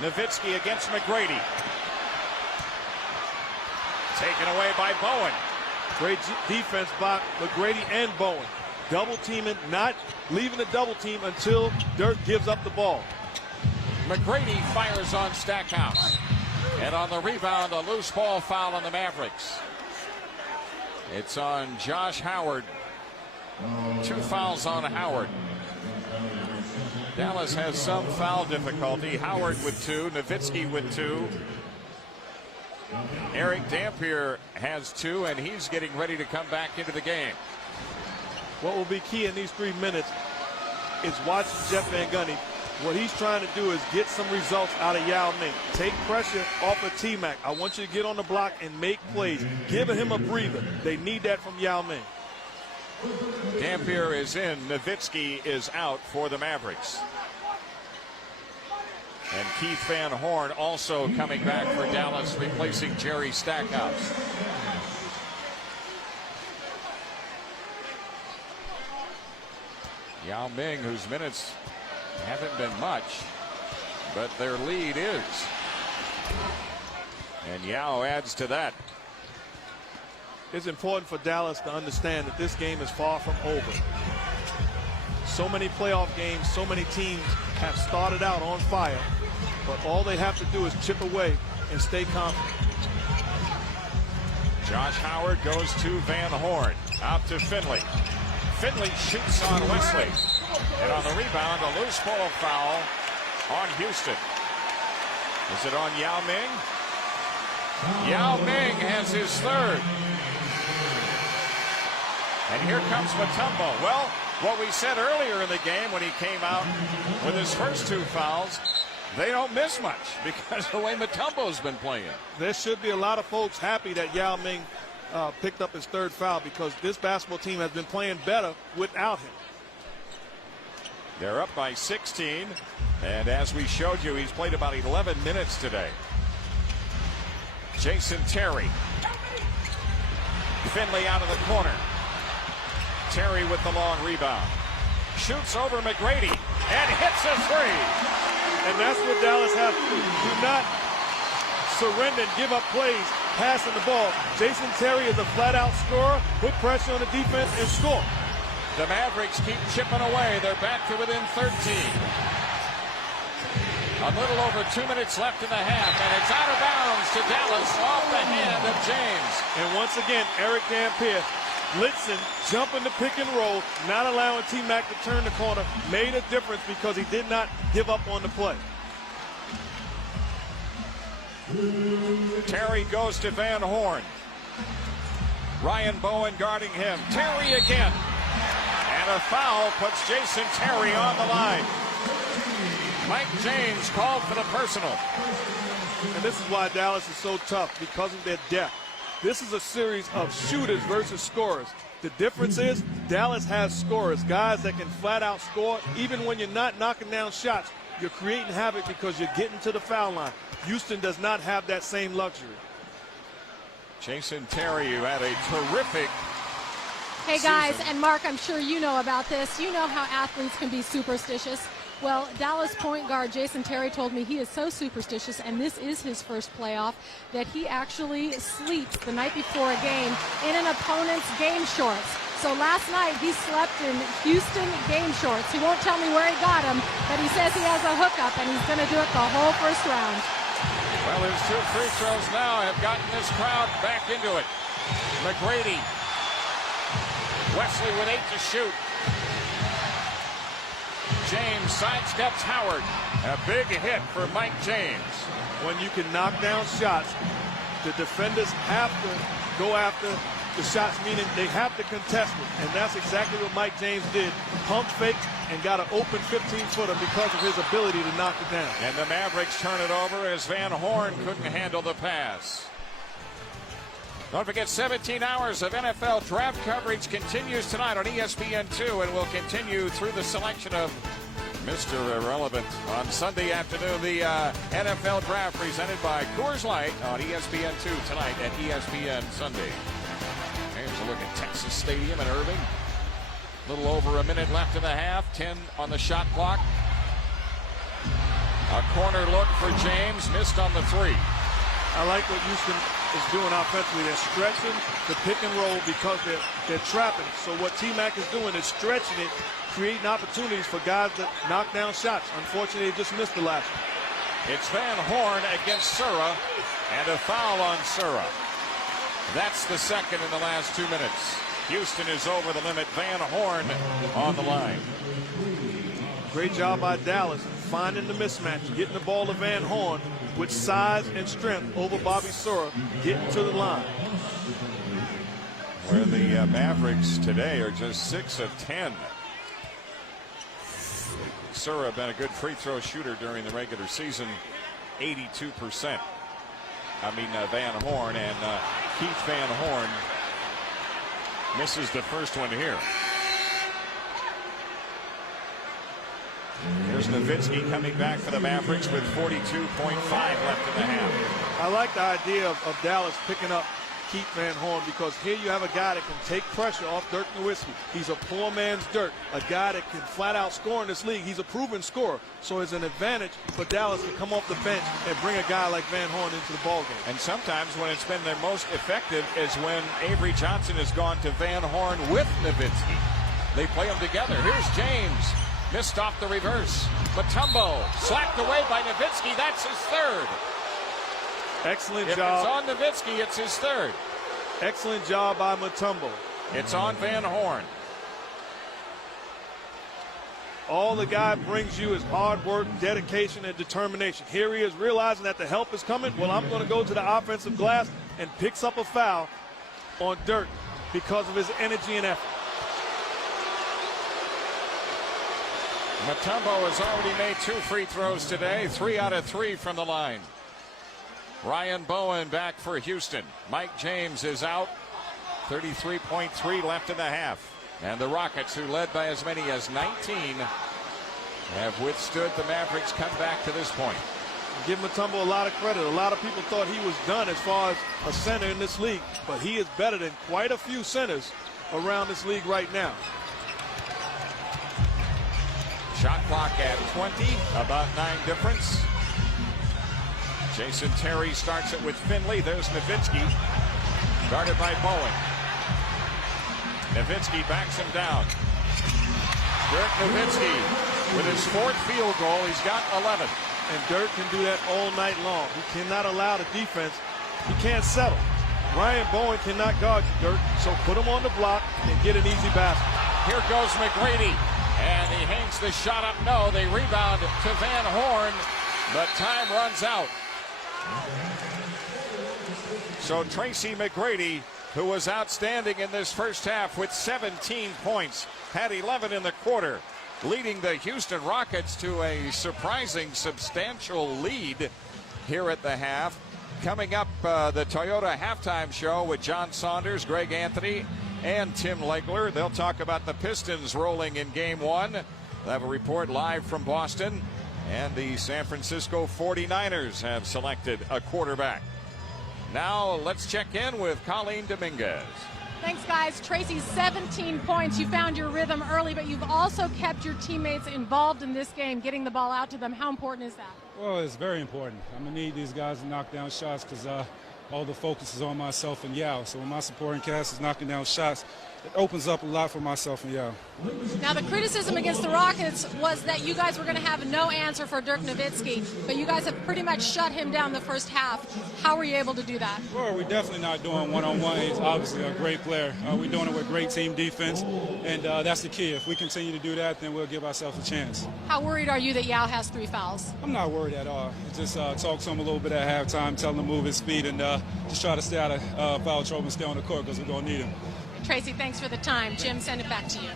Nowitzki against McGrady. Taken away by Bowen. Great defense by McGrady and Bowen. Double teaming, not leaving the double team until Dirk gives up the ball. McGrady fires on Stackhouse. And on the rebound, a loose ball foul on the Mavericks. It's on Josh Howard. 2 fouls on Howard. Dallas has some foul difficulty. Howard with 2, Nowitzki with 2. Eric Dampier has 2, and he's getting ready to come back into the game. What will be key in these 3 minutes is watching Jeff Van Gundy. What he's trying to do is get some results out of Yao Ming. Take pressure off of T-Mac. I want you to get on the block and make plays. Giving him a breather. They need that from Yao Ming. Dampier is in. Nowitzki is out for the Mavericks. And Keith Van Horn also coming back for Dallas, replacing Jerry Stackhouse. Yao Ming, whose minutes haven't been much, but their lead is. And Yao adds to that. It's important for Dallas to understand that this game is far from over. So many playoff games, so many teams have started out on fire, but all they have to do is chip away and stay confident. Josh Howard goes to Van Horn. Out to Finley. Finley shoots on Wesley. And on the rebound, a loose ball foul on Houston. Is it on Yao Ming? Yao Ming has his 3rd. And here comes Mutombo. Well, what we said earlier in the game when he came out with his first 2 fouls, they don't miss much because of the way Mutombo's been playing. There should be a lot of folks happy that Yao Ming picked up his 3rd foul because this basketball team has been playing better without him. They're up by 16. And as we showed you, he's played about 11 minutes today. Jason Terry. Finley out of the corner. Terry with the long rebound. Shoots over McGrady and hits a 3. And that's what Dallas has to do. Do not surrender and give up plays passing the ball. Jason Terry is a flat-out scorer. Put pressure on the defense and score. The Mavericks keep chipping away. They're back to within 13. A little over 2 minutes left in the half, and it's out of bounds to Dallas off the hand of James. And once again, Eric Dampier blitzing, jumping the pick and roll, not allowing T-Mac to turn the corner, made a difference because he did not give up on the play. Terry goes to Van Horn. Ryan Bowen guarding him. Terry again. And a foul puts Jason Terry on the line. Mike James called for the personal. And this is why Dallas is so tough, because of their depth. This is a series of shooters versus scorers. The difference is Dallas has scorers, guys that can flat out score. Even when you're not knocking down shots, you're creating havoc because you're getting to the foul line. Houston does not have that same luxury. Jason Terry, who had a terrific Hey guys, season. and Mark, I'm sure you know about this. You know how athletes can be superstitious. Well, Dallas point guard Jason Terry told me he is so superstitious, and this is his first playoff, that he actually sleeps the night before a game in an opponent's game shorts. So last night he slept in Houston game shorts. He won't tell me where he got them, but he says he has a hookup and he's going to do it the whole first round. Well, his 2 free throws now have gotten this crowd back into it. McGrady. Wesley with 8 to shoot. James sidesteps Howard. A big hit for Mike James. When you can knock down shots, the defenders have to go after the shots, meaning they have to contest it. And that's exactly what Mike James did. Pump fake and got an open 15-footer because of his ability to knock it down. And the Mavericks turn it over as Van Horn couldn't handle the pass. Don't forget, 17 hours of NFL draft coverage continues tonight on ESPN2 and will continue through the selection of Mr. Irrelevant on Sunday afternoon. The NFL draft presented by Coors Light on ESPN2 tonight at ESPN Sunday. Here's a look at Texas Stadium in Irving. A little over a minute left in the half. 10 on the shot clock. A corner look for James. Missed on the 3. I like what Houston is doing offensively. They're stretching the pick and roll because they're trapping. So what T-Mac is doing is stretching it, creating opportunities for guys that knock down shots. Unfortunately, they just missed the last one. It's Van Horn against Sura, and a foul on Sura. That's the second in the last 2 minutes. Houston is over the limit. Van Horn on the line. Great job by Dallas finding the mismatch, getting the ball to Van Horn with size and strength over Bobby Sura, getting to the line. Where the Mavericks today are just 6 of 10. Sura been a good free throw shooter during the regular season, 82%. Van Horn, and Keith Van Horn misses the first one here. Here's Nowitzki coming back for the Mavericks with 42.5 left in the half. I like the idea of Dallas picking up Keith Van Horn because here you have a guy that can take pressure off Dirk Nowitzki. He's a poor man's Dirk, a guy that can flat out score in this league. He's a proven scorer, so it's an advantage for Dallas to come off the bench and bring a guy like Van Horn into the ballgame. And sometimes when it's been their most effective is when Avery Johnson has gone to Van Horn with Nowitzki. They play them together. Here's James. Missed off the reverse. Mutombo slapped away by Nowitzki. That's his third. Excellent if job. It's on Nowitzki, it's his third. Excellent job by Mutombo. It's on Van Horn. All the guy brings you is hard work, dedication, and determination. Here he is realizing that the help is coming. Well, I'm going to go to the offensive glass, and picks up a foul on Dirk because of his energy and effort. Mutombo has already made 2 free throws today, 3 out of 3 from the line. Ryan Bowen back for Houston. Mike James is out. 33.3 left in the half. And the Rockets, who led by as many as 19, have withstood the Mavericks' comeback to this point. Give Mutombo a lot of credit. A lot of people thought he was done as far as a center in this league, but he is better than quite a few centers around this league right now. Shot clock at 20, about 9 difference. Jason Terry starts it with Finley. There's Nowitzki, guarded by Bowen. Nowitzki backs him down. Dirk Nowitzki with his 4th field goal. He's got 11. And Dirk can do that all night long. He cannot allow the defense. He can't settle. Ryan Bowen cannot guard you, Dirk, so put him on the block and get an easy basket. Here goes McGrady, and he hangs the shot up. No, they rebound to Van Horn, but time runs out. So Tracy McGrady, who was outstanding in this first half with 17 points, had 11 in the quarter, leading the Houston Rockets to a surprising, substantial lead here at the half. Coming up, the Toyota halftime show with John Saunders, Greg Anthony, and Tim Legler. They'll talk about the Pistons rolling in Game 1. They'll have a report live from Boston. And the San Francisco 49ers have selected a quarterback. Now let's check in with Colleen Dominguez. Thanks, guys. Tracy, 17 points. You found your rhythm early, but you've also kept your teammates involved in this game, getting the ball out to them. How important is that? Well, it's very important. I'm going to need these guys to knock down shots because all the focus is on myself and Yao. So when my supporting cast is knocking down shots, it opens up a lot for myself and Yao. Now, the criticism against the Rockets was that you guys were going to have no answer for Dirk Nowitzki, but you guys have pretty much shut him down the first half. How were you able to do that? Well, we're definitely not doing one-on-one. He's obviously a great player. We're doing it with great team defense, and that's the key. If we continue to do that, then we'll give ourselves a chance. How worried are you that Yao has 3 fouls? I'm not worried at all. Just talk to him a little bit at halftime, tell him to move his feet, and just try to stay out of foul trouble and stay on the court because we're going to need him. Tracy, thanks for the time. Jim, send it back to you.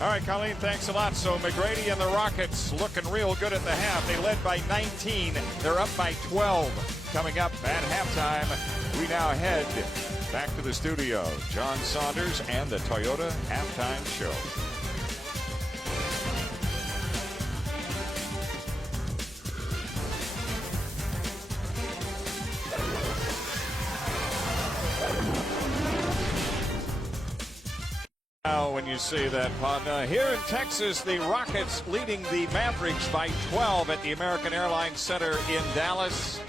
All right, Colleen, thanks a lot. So McGrady and the Rockets looking real good at the half. They led by 19. They're up by 12. Coming up at halftime, we now head back to the studio. John Saunders and the Toyota Halftime Show. When you see that, partner. Here in Texas, the Rockets leading the Mavericks by 12 at the American Airlines Center in Dallas.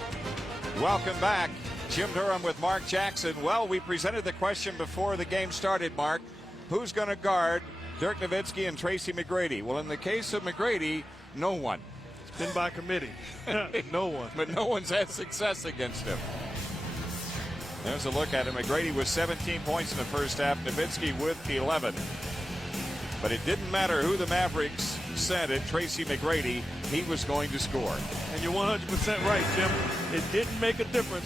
Welcome back. Jim Durham with Mark Jackson. Well, we presented the question before the game started, Mark. Who's going to guard Dirk Nowitzki and Tracy McGrady? Well, in the case of McGrady, no one. It's been by committee. No one. But no one's had success against him. There's a look at it. McGrady with 17 points in the first half. Nowitzki with 11. But it didn't matter who the Mavericks sent it. Tracy McGrady, he was going to score. And you're 100% right, Jim. It didn't make a difference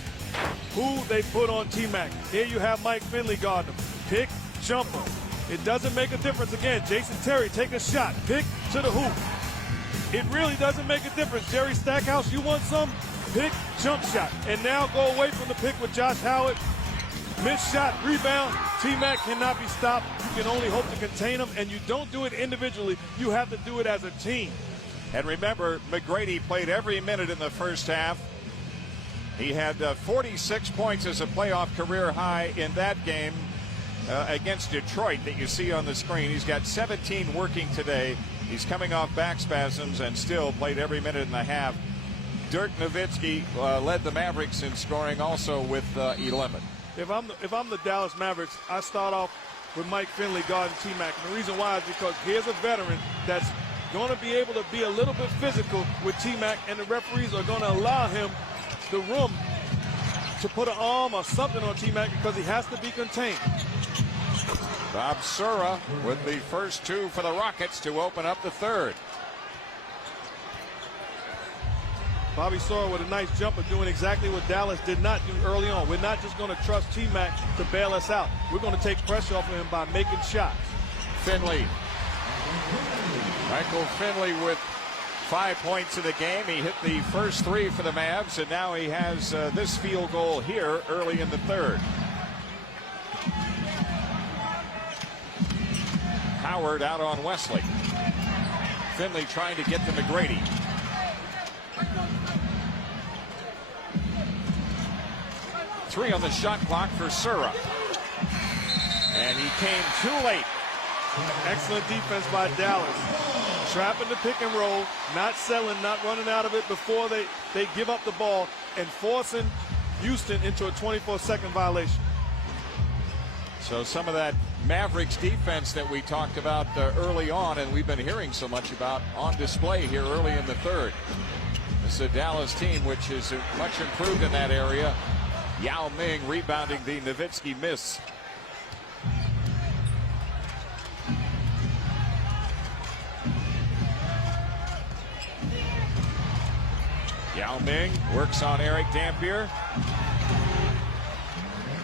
who they put on T-Mac. Here you have Mike Finley guarding him. Pick, jumper. It doesn't make a difference. Again, Jason Terry, take a shot. Pick to the hoop. It really doesn't make a difference. Jerry Stackhouse, you want some? Pick, jump shot. And now go away from the pick with Josh Howard. Missed shot, rebound. T-Mac cannot be stopped. You can only hope to contain him, and you don't do it individually. You have to do it as a team. And remember, McGrady played every minute in the first half. He had 46 points as a playoff career high in that game against Detroit that you see on the screen. He's got 17 working today. He's coming off back spasms and still played every minute in the half. Dirk Nowitzki led the Mavericks in scoring also with 11. If I'm the Dallas Mavericks, I start off with Mike Finley guarding T-Mac. And the reason why is because here's a veteran that's going to be able to be a little bit physical with T-Mac, and the referees are going to allow him the room to put an arm or something on T-Mac because he has to be contained. Bob Sura with the first 2 for the Rockets to open up the third. Bobby Sora with a nice jumper doing exactly what Dallas did not do early on. We're not just going to trust T-Mac to bail us out. We're going to take pressure off of him by making shots. Finley. Michael Finley with 5 points in the game. He hit the first 3 for the Mavs, and now he has this field goal here early in the third. Howard out on Wesley. Finley trying to get to McGrady. Three on the shot clock for Sura. And he came too late. Excellent defense by Dallas. Trapping the pick and roll, not selling, not running out of it before they give up the ball, and forcing Houston into a 24-second violation. So some of that Mavericks defense that we talked about early on, and we've been hearing so much about, on display here early in the third. This is a Dallas team which is much improved in that area. Yao Ming rebounding the Nowitzki miss. Yao Ming works on Eric Dampier.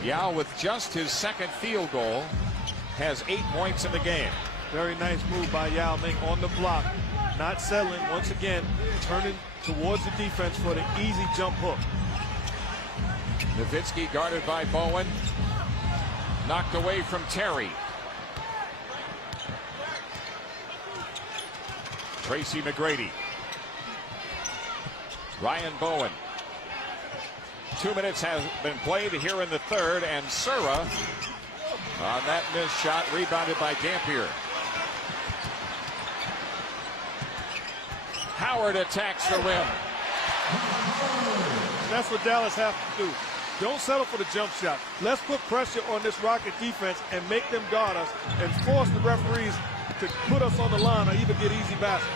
Yao, with just his second field goal, has 8 points in the game. Very nice move by Yao Ming on the block. Not settling, once again, turning towards the defense for the easy jump hook. Nowitzki guarded by Bowen. Knocked away from Terry. Tracy McGrady. Ryan Bowen. 2 minutes has been played here in the third, and Sura on that missed shot, rebounded by Dampier. Howard attacks the rim. That's what Dallas has to do. Don't settle for the jump shot. Let's put pressure on this Rocket defense and make them guard us and force the referees to put us on the line or even get easy baskets.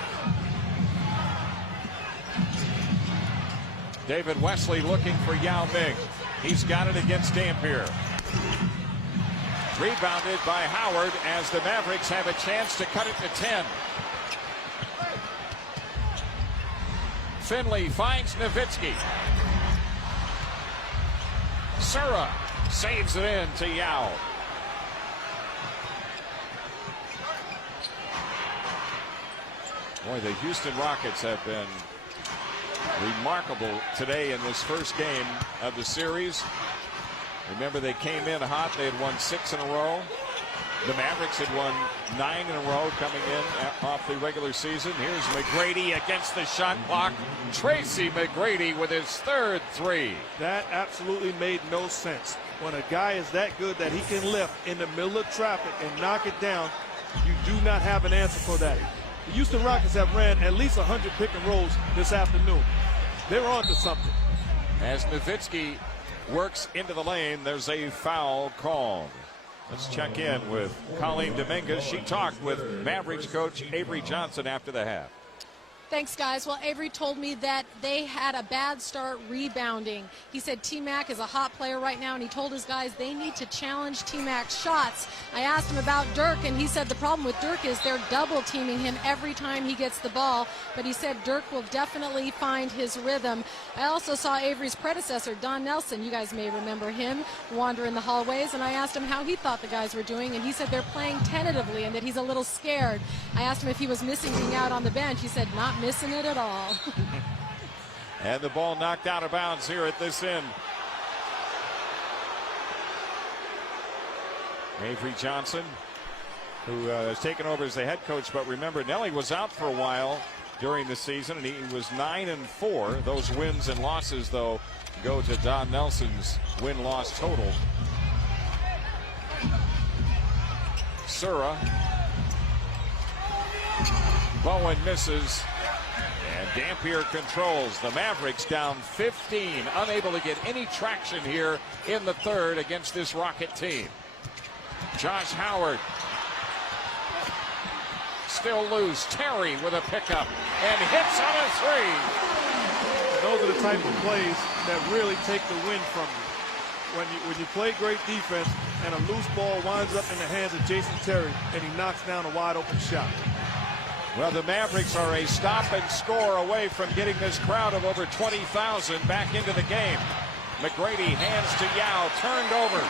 David Wesley looking for Yao Ming. He's got it against Dampier. Rebounded by Howard as the Mavericks have a chance to cut it to 10. Finley finds Nowitzki. Sura saves it in to Yao. Boy, the Houston Rockets have been remarkable today in this first game of the series. Remember, they came in hot. They had won 6 in a row. The Mavericks had won 9 in a row coming in off the regular season. Here's McGrady against the shot clock. Tracy McGrady with his third three. That absolutely made no sense. When a guy is that good that he can lift in the middle of traffic and knock it down, you do not have an answer for that. The Houston Rockets have ran at least 100 pick and rolls this afternoon. They're on to something. As Nowitzki works into the lane, there's a foul called. Let's check in with Colleen Dominguez. She talked with Mavericks coach Avery Johnson after the half. Thanks, guys. Well, Avery told me that they had a bad start rebounding. He said T-Mac is a hot player right now, and he told his guys they need to challenge T-Mac's shots. I asked him about Dirk, and he said the problem with Dirk is they're double-teaming him every time he gets the ball, but he said Dirk will definitely find his rhythm. I also saw Avery's predecessor, Don Nelson. You guys may remember him, wander in the hallways, and I asked him how he thought the guys were doing, and he said they're playing tentatively and that he's a little scared. I asked him if he was missing being out on the bench. He said not missing it at all. And the ball knocked out of bounds here at this end. Avery Johnson, who has taken over as the head coach, but remember, Nelly was out for a while during the season, and he was 9-4. Those wins and losses, though, go to Don Nelson's win-loss total. Sura. Bowen misses. And Dampier controls. The Mavericks down 15, unable to get any traction here in the third against this Rocket team. Josh Howard still loose. Terry with a pickup and hits on a three. Those are the type of plays that really take the win from you. When you play great defense and a loose ball winds up in the hands of Jason Terry and he knocks down a wide open shot. Well, the Mavericks are a stop and score away from getting this crowd of over 20,000 back into the game. McGrady hands to Yao, turned over.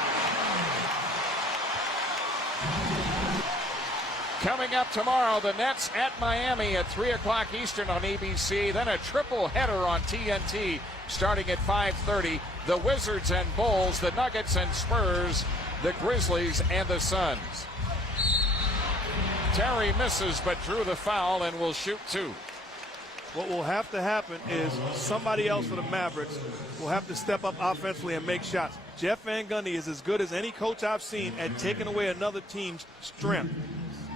Coming up tomorrow, the Nets at Miami at 3 o'clock Eastern on ABC. Then a triple header on TNT starting at 5:30. The Wizards and Bulls, the Nuggets and Spurs, the Grizzlies and the Suns. Terry misses but drew the foul and will shoot two. What will have to happen is somebody else for the Mavericks will have to step up offensively and make shots. Jeff Van Gundy is as good as any coach I've seen at taking away another team's strength.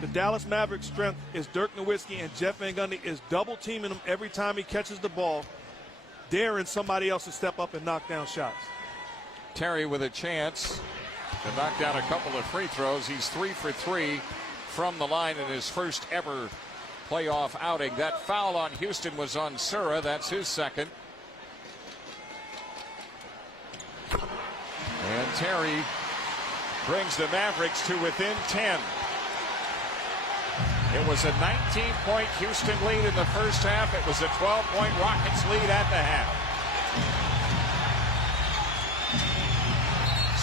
The Dallas Mavericks' strength is Dirk Nowitzki, and Jeff Van Gundy is double teaming him every time he catches the ball, daring somebody else to step up and knock down shots. Terry with a chance to knock down a couple of free throws. He's 3 for 3 from the line in his first ever playoff outing. That foul on Houston was on Sura. That's his second. And Terry brings the Mavericks to within 10. It was a 19-point Houston lead in the first half. It was a 12-point Rockets lead at the half.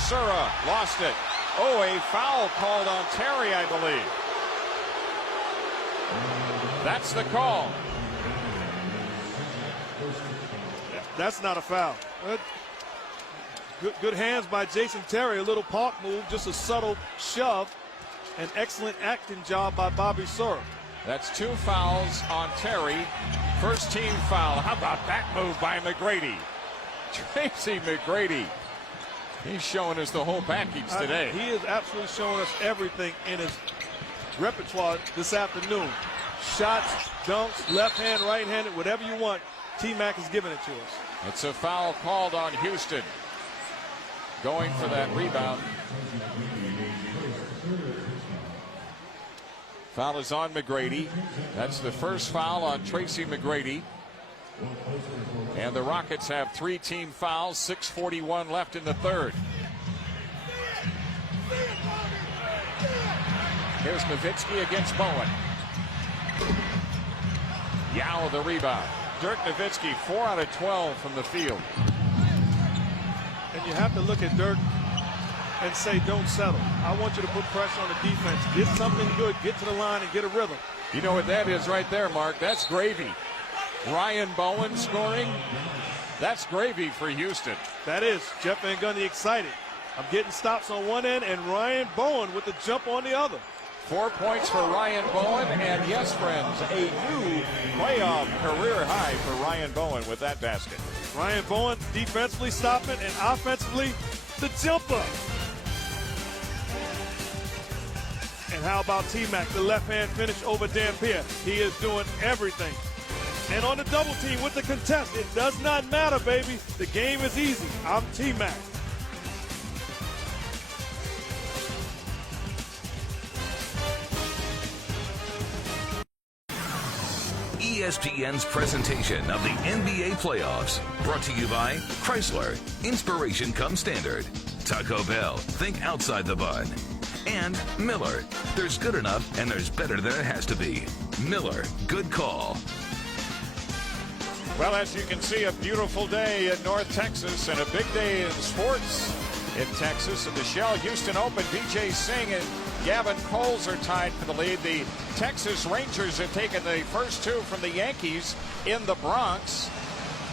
Sura lost it. Oh, a foul called on Terry, I believe. That's the call. That's not a foul. Good hands by Jason Terry. A little park move, just a subtle shove. An excellent acting job by Bobby Sura. That's 2 fouls on Terry. First team foul. How about that move by McGrady? Tracy McGrady. He's showing us the whole package today. He is absolutely showing us everything in his repertoire this afternoon. Shots, dunks, left hand, right handed, whatever you want. T-Mac is giving it to us. It's a foul called on Houston. going for that rebound. Foul is on McGrady. That's the first foul on Tracy McGrady. And the Rockets have 3 team fouls, 6:41 left in the third. Here's Nowitzki against Bowen. Yao the rebound. Dirk Nowitzki 4 out of 12 from the field. And you have to look at Dirk and say, don't settle. I want you to put pressure on the defense. Get something good. Get to the line and get a rhythm. You know what that is right there, Mark? That's gravy. Ryan Bowen scoring. That's gravy for Houston. That is. Jeff Van Gundy excited. I'm getting stops on one end and Ryan Bowen with the jump on the other. 4 points for Ryan Bowen, and yes, friends, a new playoff career high for Ryan Bowen with that basket. Ryan Bowen defensively stopping and offensively the jumper. And how about T-Mac, the left-hand finish over Dampier? He is doing everything. And on the double team with the contest, it does not matter, baby. The game is easy. I'm T-Mac. ESPN's presentation of the NBA playoffs, brought to you by Chrysler. Inspiration comes standard. Taco Bell, think outside the bun. And Miller, there's good enough and there's better than it has to be. Miller, good call. Well, as you can see, a beautiful day in North Texas and a big day in sports in Texas. At the Shell Houston Open, BJ Singh and Gavin Coles are tied for the lead. The Texas Rangers have taken the first 2 from the Yankees in the Bronx.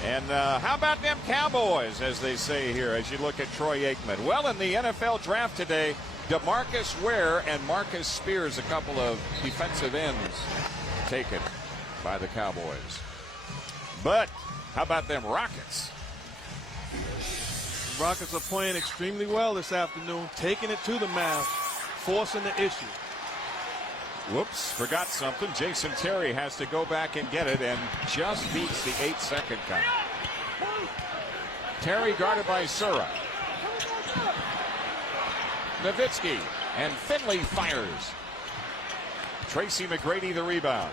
And how about them Cowboys, as they say here, as you look at Troy Aikman? Well, in the NFL draft today, DeMarcus Ware and Marcus Spears, a couple of defensive ends, taken by the Cowboys. But how about them Rockets? Rockets are playing extremely well this afternoon, taking it to the Mavs, forcing the issue. Whoops, forgot something. Jason Terry has to go back and get it and just beats the 8-second count. Terry guarded by Sura. Nowitzki, and Finley fires. Tracy McGrady the rebound.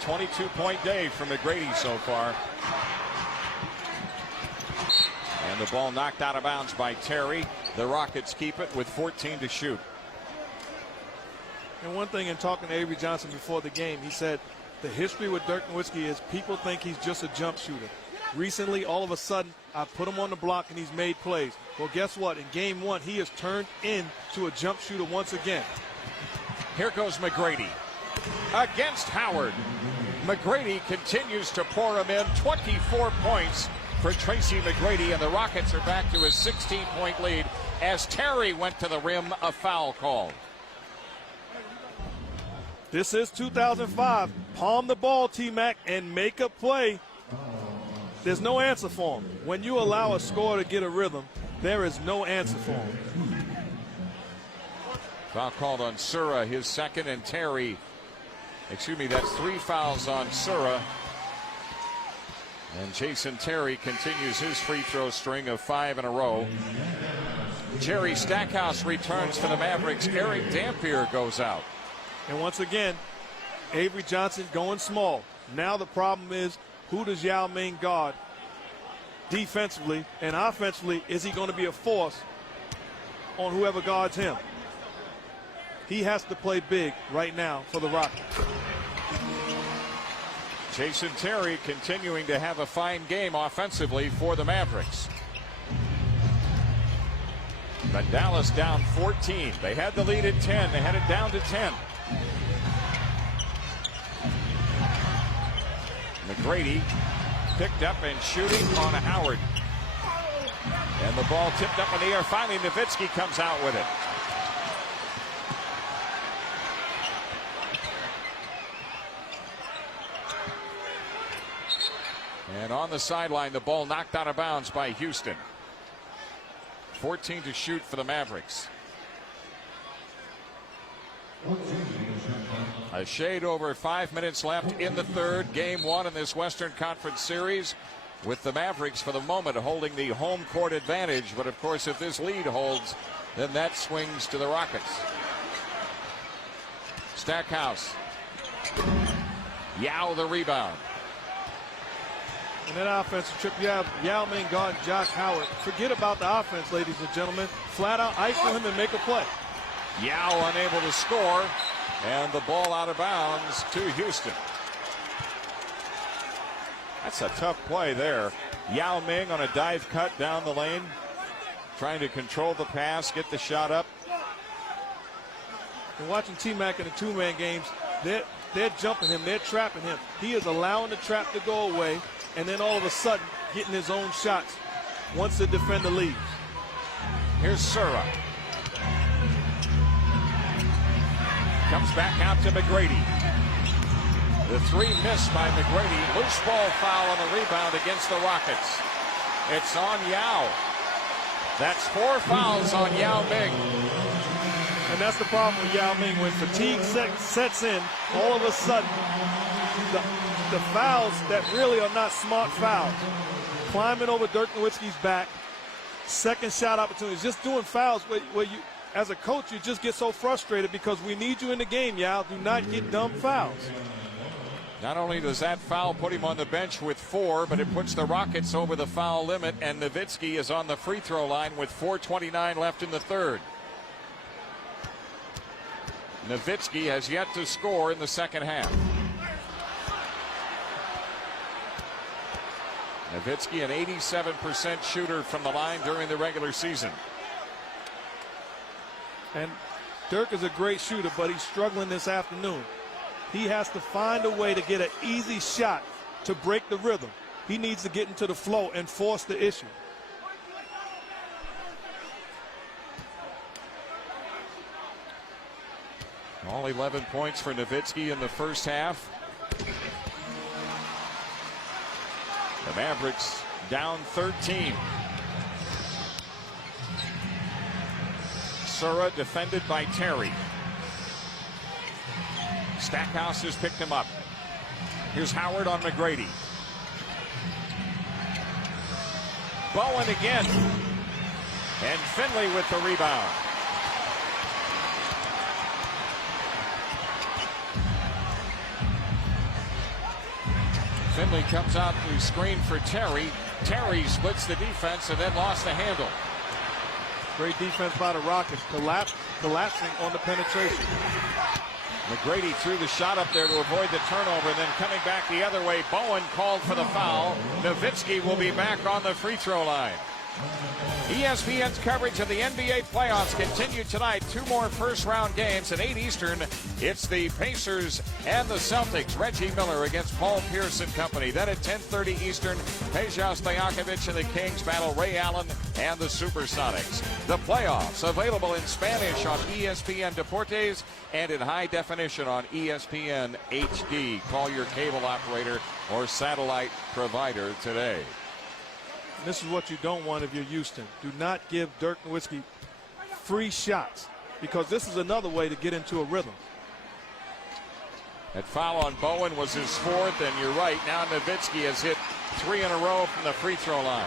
22-point day for McGrady so far. And the ball knocked out of bounds by Terry. The Rockets keep it with 14 to shoot. And one thing in talking to Avery Johnson before the game, he said the history with Dirk Nowitzki is people think he's just a jump shooter. Recently, all of a sudden, I put him on the block and he's made plays. Well, guess what? In game 1, he has turned into a jump shooter once again. Here goes McGrady against Howard. McGrady continues to pour him in. 24 points for Tracy McGrady, and the Rockets are back to a 16-point lead as Terry went to the rim, a foul called. This is 2005. Palm the ball, T-Mac, and make a play. There's no answer for him. When you allow a scorer to get a rhythm, there is no answer for him. Foul called on Sura, his second, and Terry. That's 3 fouls on Sura. And Jason Terry continues his free throw string of 5 in a row. Jerry Stackhouse returns for the Mavericks. Eric Dampier goes out. And once again, Avery Johnson going small. Now the problem is, who does Yao Ming guard defensively and offensively? Is he going to be a force on whoever guards him? He has to play big right now for the Rockets. Jason Terry continuing to have a fine game offensively for the Mavericks. But Dallas down 14. They had the lead at 10. They had it down to 10. McGrady picked up and shooting on Howard. And the ball tipped up in the air. Finally, Nowitzki comes out with it. And on the sideline, the ball knocked out of bounds by Houston. 14 to shoot for the Mavericks. A shade over 5 minutes left in the third. Game 1 in this Western Conference Series. with the Mavericks for the moment holding the home court advantage. But of course, if this lead holds, then that swings to the Rockets. Stackhouse. Yao the rebound. And that offensive trip, you have Yao Ming guarding Josh Howard. Forget about the offense, ladies and gentlemen. Flat out ice him and make a play. Yao unable to score, and the ball out of bounds to Houston. That's a tough play there. Yao Ming on a dive cut down the lane, trying to control the pass, get the shot up. And watching T-Mac in the two-man games, they're jumping him, they're trapping him. He is allowing the trap to go away, and then all of a sudden getting his own shots once the defender leaves. Here's Sura. Comes back out to McGrady. The three missed by McGrady. Loose ball foul on the rebound against the Rockets. It's on Yao. That's 4 fouls on Yao Ming. And that's the problem with Yao Ming. When fatigue sets in, all of a sudden, the fouls that really are not smart fouls, climbing over Dirk Nowitzki's back, second shot opportunities, just doing fouls where you, as a coach, you just get so frustrated because we need you in the game, Yao. Do not get dumb fouls. Not only does that foul put him on the bench with 4, but it puts the Rockets over the foul limit, and Nowitzki is on the free throw line with 4:29 left in the third. Nowitzki has yet to score in the second half. Nowitzki, an 87% shooter from the line during the regular season. And Dirk is a great shooter, but he's struggling this afternoon. He has to find a way to get an easy shot to break the rhythm. He needs to get into the flow and force the issue. All 11 points for Nowitzki in the first half. The Mavericks down 13. Sura defended by Terry. Stackhouse has picked him up. Here's Howard on McGrady. Bowen again. And Finley with the rebound. Finley comes out to screen for Terry. Terry splits the defense and then lost the handle. Great defense by the Rockets, collapsing on the penetration. McGrady threw the shot up there to avoid the turnover, and then coming back the other way, Bowen called for the foul. Nowitzki will be back on the free throw line. ESPN's coverage of the NBA playoffs continued tonight. 2 more first-round games at 8 Eastern. It's the Pacers and the Celtics. Reggie Miller against Paul Pierce and company. Then at 10:30 Eastern, Peja Stojakovic and the Kings battle Ray Allen and the Supersonics. The playoffs available in Spanish on ESPN Deportes and in high definition on ESPN HD. Call your cable operator or satellite provider today. This is what you don't want if you're Houston. Do not give Dirk Nowitzki free shots, because this is another way to get into a rhythm. That foul on Bowen was his 4th, and you're right. Now Nowitzki has hit 3 in a row from the free throw line.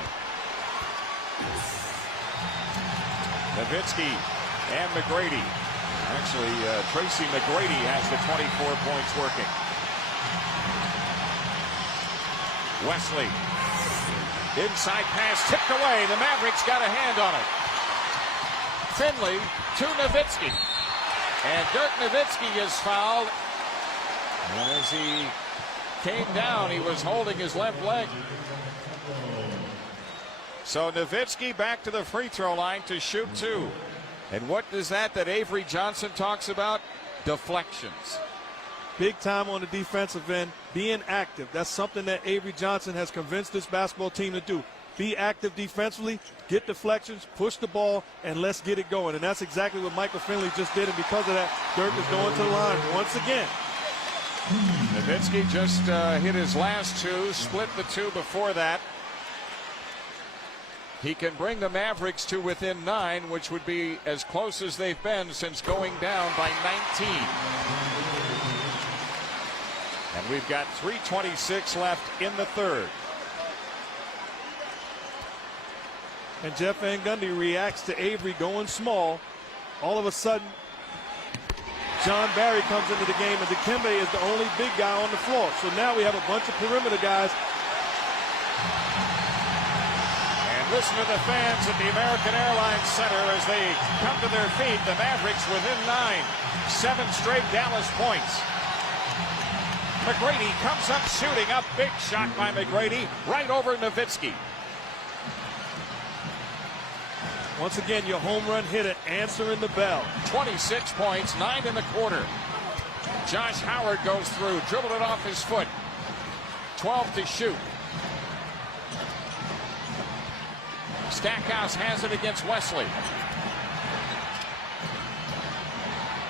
Nowitzki and McGrady. Actually, Tracy McGrady has the 24 points working. Wesley. Inside pass tipped away. The Mavericks got a hand on it. Finley to Nowitzki. And Dirk Nowitzki is fouled. And as he came down, he was holding his left leg. So Nowitzki back to the free throw line to shoot 2. And what is that Avery Johnson talks about? Deflections. Big time on the defensive end, being active. That's something that Avery Johnson has convinced this basketball team to do. Be active defensively, get deflections, push the ball, and let's get it going. And that's exactly what Michael Finley just did, and because of that, Dirk is going to the line once again. Nowitzki just hit his last 2, split the 2 before that. He can bring the Mavericks to within 9, which would be as close as they've been since going down by 19. And we've got 3:26 left in the third. And Jeff Van Gundy reacts to Avery going small. All of a sudden, John Barry comes into the game, and Dikembe is the only big guy on the floor. So now we have a bunch of perimeter guys. And listen to the fans at the American Airlines Center as they come to their feet. The Mavericks within 9. 7 straight Dallas points. McGrady comes up shooting. A big shot by McGrady right over Nowitzki. Once again, your home run hitter answering the bell. 26 points, 9 in the quarter. Josh Howard goes through, dribbled it off his foot. 12 to shoot. Stackhouse has it against Wesley.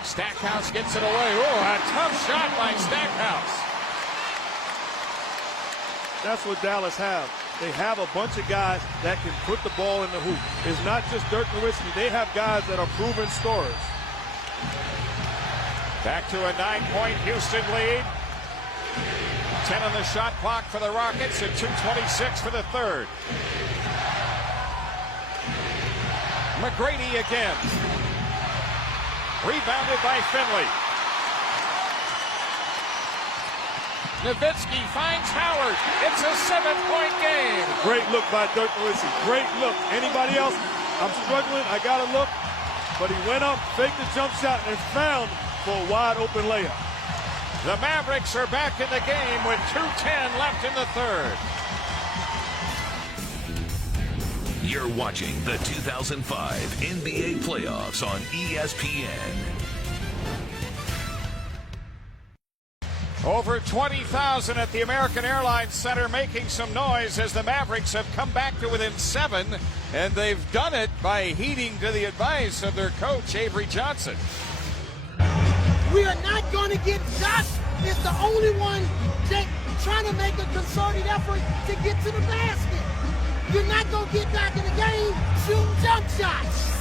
Stackhouse gets it away. Oh, a tough shot by Stackhouse. That's what Dallas have. They have a bunch of guys that can put the ball in the hoop. It's not just Dirk Nowitzki. They have guys that are proven scorers. Back to a 9-point Houston lead. 10 on the shot clock for the Rockets and 2:26 for the third. McGrady again. Rebounded by Finley. Nowitzki finds Howard. It's a 7-point game. Great look by Dirk Nowitzki. Great look. Anybody else? I'm struggling. I got to look. But he went up, faked the jump shot, and found for a wide open layup. The Mavericks are back in the game with 2:10 left in the third. You're watching the 2005 NBA playoffs on ESPN. Over 20,000 at the American Airlines Center making some noise as the Mavericks have come back to within 7, and they've done it by heeding to the advice of their coach, Avery Johnson. We are not going to get shots. It's the only one that trying to make a concerted effort to get to the basket. You're not going to get back in the game shooting jump shots.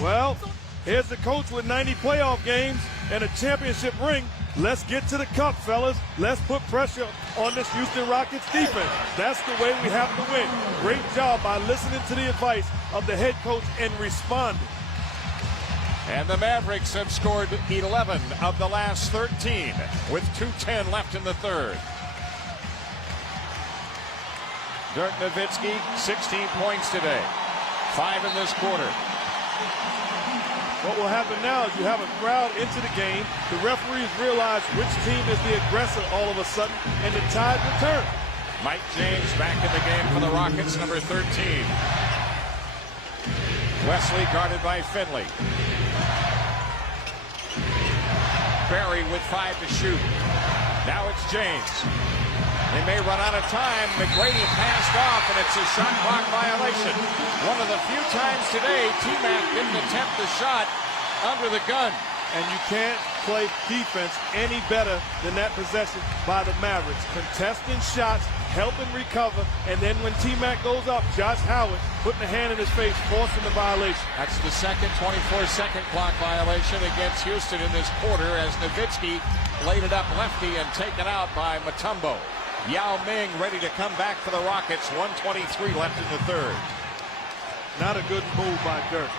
Well, here's the coach with 90 playoff games and a championship ring. Let's get to the cup, fellas. Let's put pressure on this Houston Rockets defense. That's the way we have to win. Great job by listening to the advice of the head coach and responding. And the Mavericks have scored 11 of the last 13 with 2:10 left in the third. Dirk Nowitzki, 16 points today. 5 in this quarter. What will happen now is you have a crowd into the game. The referees realize which team is the aggressor all of a sudden, and the tide returns. Mike James back in the game for the Rockets, number 13. Wesley guarded by Finley. Barry with 5 to shoot. Now it's James. They may run out of time. McGrady passed off, and it's a shot clock violation. One of the few times today T-Mac didn't attempt the shot under the gun. And you can't play defense any better than that possession by the Mavericks. Contesting shots, helping recover, and then when T-Mac goes up, Josh Howard putting a hand in his face, forcing the violation. That's the second 24-second clock violation against Houston in this quarter as Nowitzki laid it up lefty and taken out by Mutombo. Yao Ming ready to come back for the Rockets. 1:23 left in the third. Not a good move by Dirk.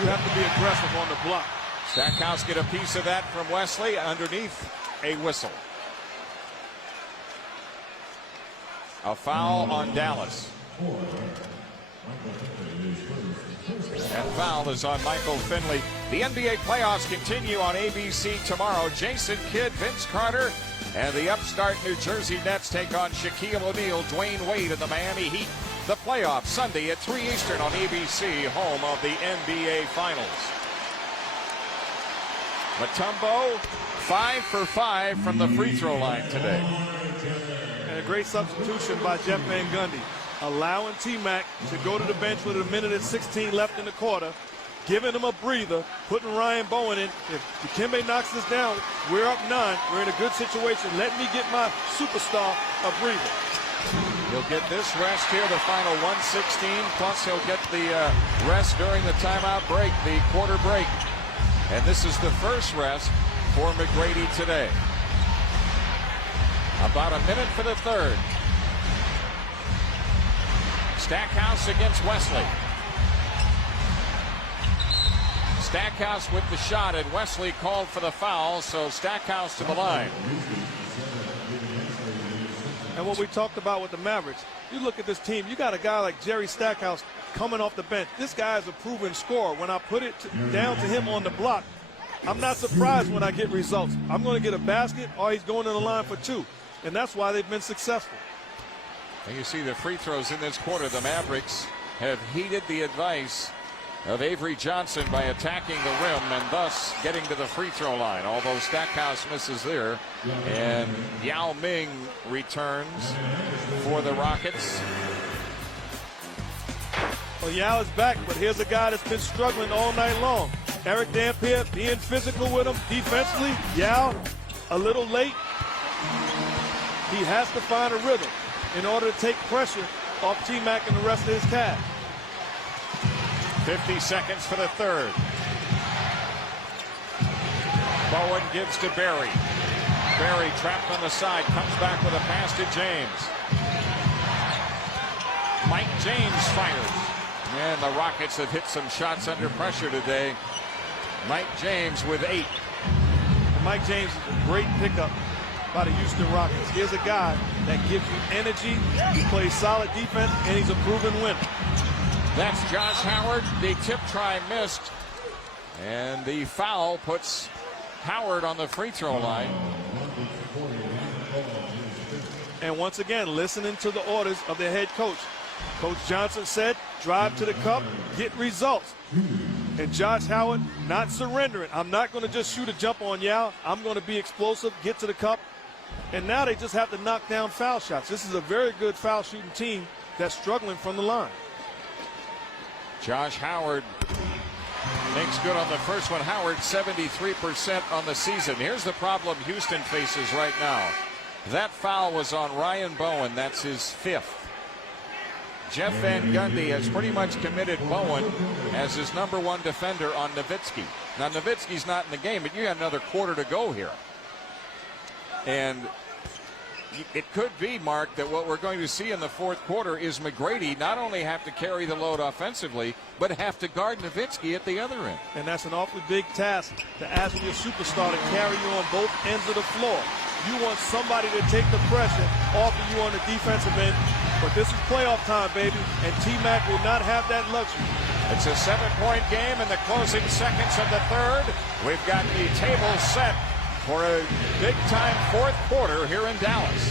You have to be aggressive on the block. Stackhouse get a piece of that from Wesley underneath a whistle. A foul on Dallas. That foul is on Michael Finley. The NBA playoffs continue on ABC tomorrow. Jason Kidd, Vince Carter, and the upstart New Jersey Nets take on Shaquille O'Neal, Dwayne Wade, and the Miami Heat. The playoffs Sunday at 3 Eastern on ABC, home of the NBA Finals. Mutombo, 5 for 5 from the free throw line today. And a great substitution by Jeff Van Gundy, allowing T-Mac to go to the bench with 1:16 left in the quarter, giving him a breather, putting Ryan Bowen in. If Dikembe knocks this down, we're up 9. We're in a good situation. Let me get my superstar a breather. He'll get this rest here, the final 1:16, plus he'll get the rest during the timeout break, the quarter break. And this is the first rest for McGrady today. About a minute for the third. Stackhouse against Wesley. Stackhouse with the shot, and Wesley called for the foul, so Stackhouse to the line. And what we talked about with the Mavericks, you look at this team, you got a guy like Jerry Stackhouse coming off the bench. This guy is a proven scorer. When I put it down to him on the block, I'm not surprised when I get results. I'm going to get a basket, or he's going to the line for two. And that's why they've been successful. And you see the free throws in this quarter. The Mavericks have heeded the advice of Avery Johnson by attacking the rim and thus getting to the free throw line, although Stackhouse misses there. And Yao Ming returns for the Rockets. Well, Yao is back, but here's a guy that's been struggling all night long. Eric Dampier being physical with him defensively. Yao a little late. He has to find a rhythm in order to take pressure off T-Mac and the rest of his cast. 50 seconds for the third. Bowen gives to Barry. Barry trapped on the side, comes back with a pass to James. Mike James fires. And the Rockets have hit some shots under pressure today. Mike James with 8. And Mike James is a great pickup by the Houston Rockets. Here's a guy that gives you energy, he plays solid defense, and he's a proven winner. That's Josh Howard. The tip try missed. And the foul puts Howard on the free throw line. And once again, listening to the orders of their head coach. Coach Johnson said, drive to the cup, get results. And Josh Howard not surrendering. I'm not going to just shoot a jump on Yao. I'm going to be explosive, get to the cup. And now they just have to knock down foul shots. This is a very good foul shooting team that's struggling from the line. Josh Howard makes good on the first one. Howard 73% on the season. Here's the problem Houston faces right now. That foul was on Ryan Bowen. That's his 5th. Jeff Van Gundy has pretty much committed Bowen as his #1 defender on Nowitzki. Now, Nowitzki's not in the game, but you got another quarter to go here. And it could be, Mark, that what we're going to see in the fourth quarter is McGrady not only have to carry the load offensively, but have to guard Nowitzki at the other end. And that's an awfully big task to ask your superstar to carry you on both ends of the floor. You want somebody to take the pressure off of you on the defensive end. But this is playoff time, baby, and T-Mac will not have that luxury. It's a 7-point game in the closing seconds of the third. We've got the table set for a big-time fourth quarter here in Dallas.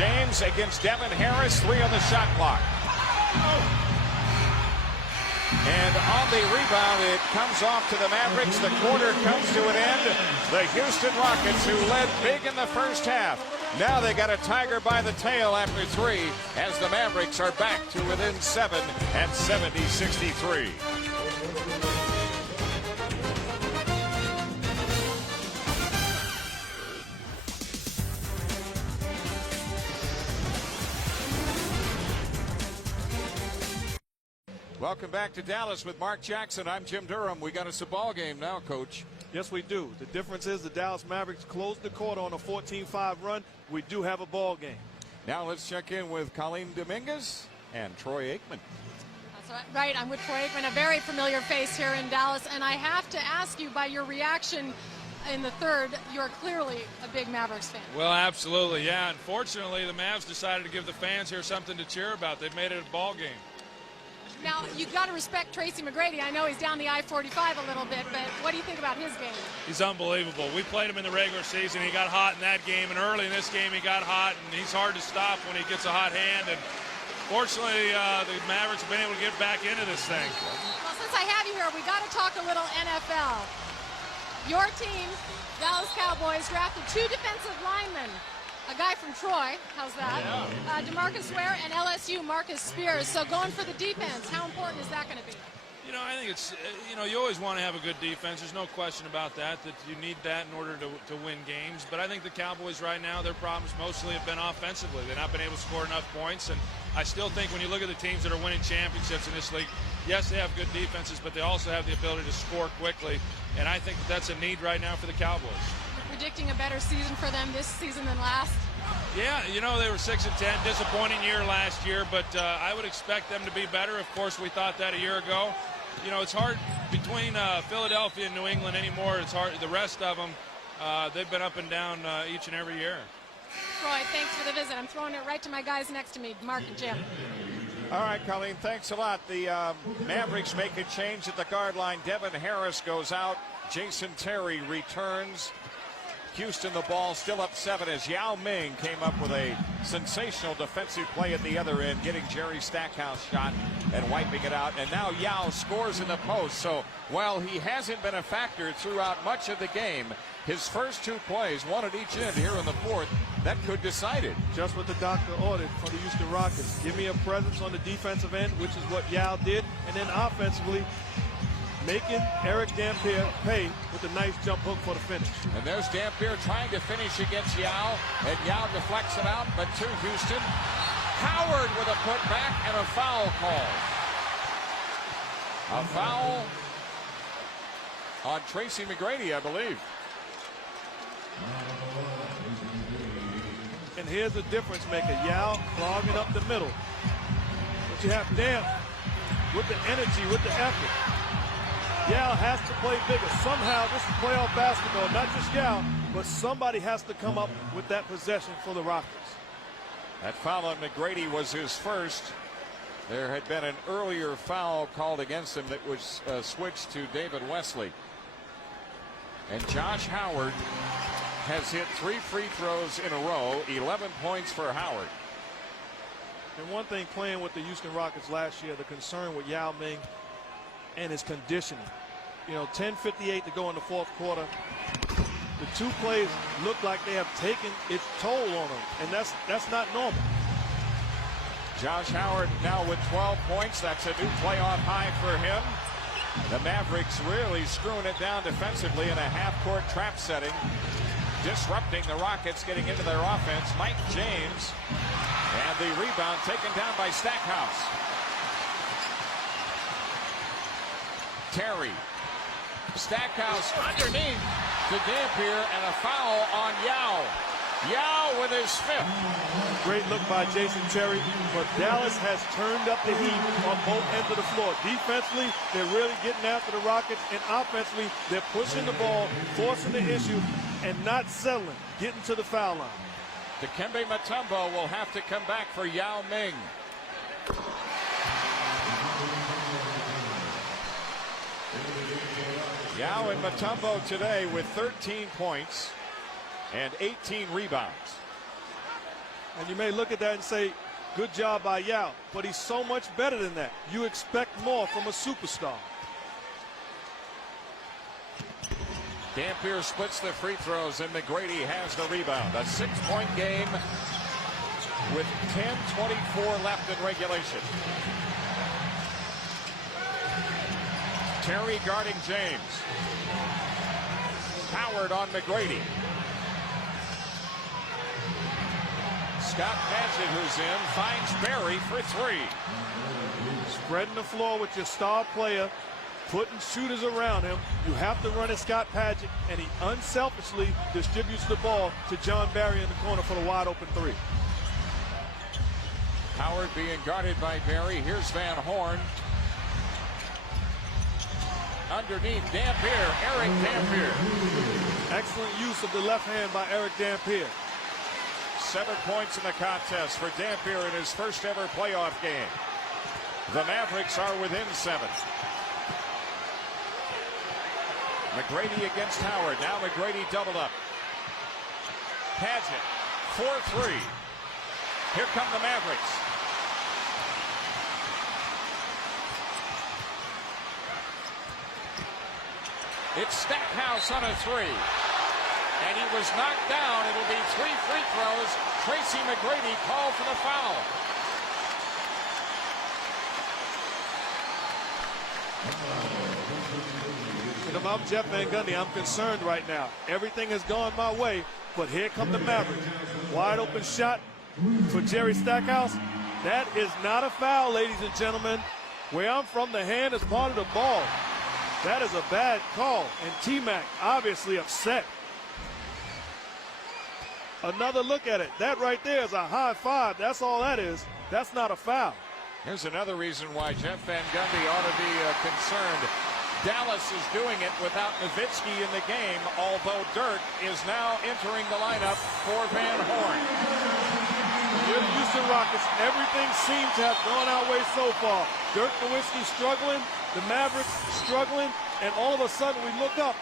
James against Devin Harris, 3 on the shot clock. And on the rebound, it comes off to the Mavericks. The quarter comes to an end. The Houston Rockets, who led big in the first half, now they got a tiger by the tail after 3, as the Mavericks are back to within 7 at 70-63. Welcome back to Dallas with Mark Jackson. I'm Jim Durham. We got us a ball game now, Coach. Yes, we do. The difference is the Dallas Mavericks closed the quarter on a 14-5 run. We do have a ball game. Now let's check in with Colleen Dominguez and Troy Aikman. That's right. I'm with Troy Aikman, a very familiar face here in Dallas. And I have to ask you, by your reaction in the third, you're clearly a big Mavericks fan. Well, absolutely, yeah. Unfortunately, the Mavs decided to give the fans here something to cheer about. They've made it a ball game. Now, you've got to respect Tracy McGrady. I know he's down the I-45 a little bit, but what do you think about his game? He's unbelievable. We played him in the regular season. He got hot in that game, and early in this game he got hot, and he's hard to stop when he gets a hot hand. And fortunately, the Mavericks have been able to get back into this thing. Well, since I have you here, we got to talk a little NFL. Your team, Dallas Cowboys, drafted 2 defensive linemen. A guy from Troy, how's that? Yeah. DeMarcus Ware and LSU, Marcus Spears. So going for the defense, how important is that going to be? You know, I think it's, you always want to have a good defense. There's no question about that you need that in order to win games. But I think the Cowboys right now, their problems mostly have been offensively. They've not been able to score enough points. And I still think when you look at the teams that are winning championships in this league, yes, they have good defenses, but they also have the ability to score quickly. And I think that's a need right now for the Cowboys. You're predicting a better season for them this season than last? Yeah, you know, they were 6-10, disappointing year last year, but I would expect them to be better. Of course, we thought that a year ago. You know, it's hard between Philadelphia and New England anymore. It's hard. The rest of them, they've been up and down each and every year. Troy, thanks for the visit. I'm throwing it right to my guys next to me, Mark and Jim. All right, Colleen, thanks a lot. The Mavericks make a change at the guard line. Devin Harris goes out. Jason Terry returns. Houston, the ball still up 7 as Yao Ming came up with a sensational defensive play at the other end, getting Jerry Stackhouse shot and wiping it out. And now Yao scores in the post. So while he hasn't been a factor throughout much of the game, his first 2 plays, one at each end here in the fourth, that could decide it. Just what the doctor ordered for the Houston Rockets. Give me a presence on the defensive end, which is what Yao did. And then offensively, making Eric Dampier pay with a nice jump hook for the finish. And there's Dampier trying to finish against Yao, and Yao deflects it out, but to Houston. Howard with a putback and a foul call. A foul on Tracy McGrady, I believe. And here's the difference maker. Yao clogging up the middle. But you have Damp with the energy, with the effort. Yao has to play bigger. Somehow, this is playoff basketball, not just Yao, but somebody has to come up with that possession for the Rockets. That foul on McGrady was his first. There had been an earlier foul called against him that was switched to David Wesley. And Josh Howard has hit 3 free throws in a row, 11 points for Howard. And one thing playing with the Houston Rockets last year, the concern with Yao Ming and his conditioning. You know, 10:58 to go in the fourth quarter. The 2 plays look like they have taken its toll on him, and that's not normal. Josh Howard now with 12 points. That's a new playoff high for him. The Mavericks really screwing it down defensively in a half-court trap setting, disrupting the Rockets, getting into their offense. Mike James, and the rebound taken down by Stackhouse. Terry. Stackhouse underneath to Dampier, and a foul on Yao. Yao with his 5th. Great look by Jason Terry, but Dallas has turned up the heat on both ends of the floor. Defensively, they're really getting after the Rockets, and offensively, they're pushing the ball, forcing the issue, and not settling, getting to the foul line. Dikembe Mutombo will have to come back for Yao Ming. Yao and Mutombo today with 13 points and 18 rebounds. And you may look at that and say, good job by Yao, but he's so much better than that. You expect more from a superstar. Dampier splits the free throws, and McGrady has the rebound. A 6-point game with 10:24 left in regulation. Terry guarding James. Howard on McGrady. Scott Padgett, who's in, finds Barry for 3. Spreading the floor with your star player, putting shooters around him. You have to run at Scott Padgett, and he unselfishly distributes the ball to John Barry in the corner for the wide open 3. Howard being guarded by Barry. Here's Van Horn. Underneath Dampier, Eric Dampier. Excellent use of the left hand by Eric Dampier. 7 points in the contest for Dampier in his first ever playoff game. The Mavericks are within 7. McGrady against Howard. Now McGrady doubled up. Padgett, 4-3. Here come the Mavericks. It's Stackhouse on a 3. And he was knocked down. It'll be 3 free throws. Tracy McGrady called for the foul. And if I'm Jeff Van Gundy, I'm concerned right now. Everything has gone my way, but here come the Mavericks. Wide open shot for Jerry Stackhouse. That is not a foul, ladies and gentlemen. Where I'm from, the hand is part of the ball. That is a bad call, and T-Mac obviously upset. Another look at it. That right there is a high five. That's all that is. That's not a foul. Here's another reason why Jeff Van Gundy ought to be concerned. Dallas is doing it without Nowitzki in the game, although Dirk is now entering the lineup for Van Horn. With the Houston Rockets, everything seems to have gone our way so far. Dirk Nowitzki struggling, the Mavericks struggling, and all of a sudden we look up,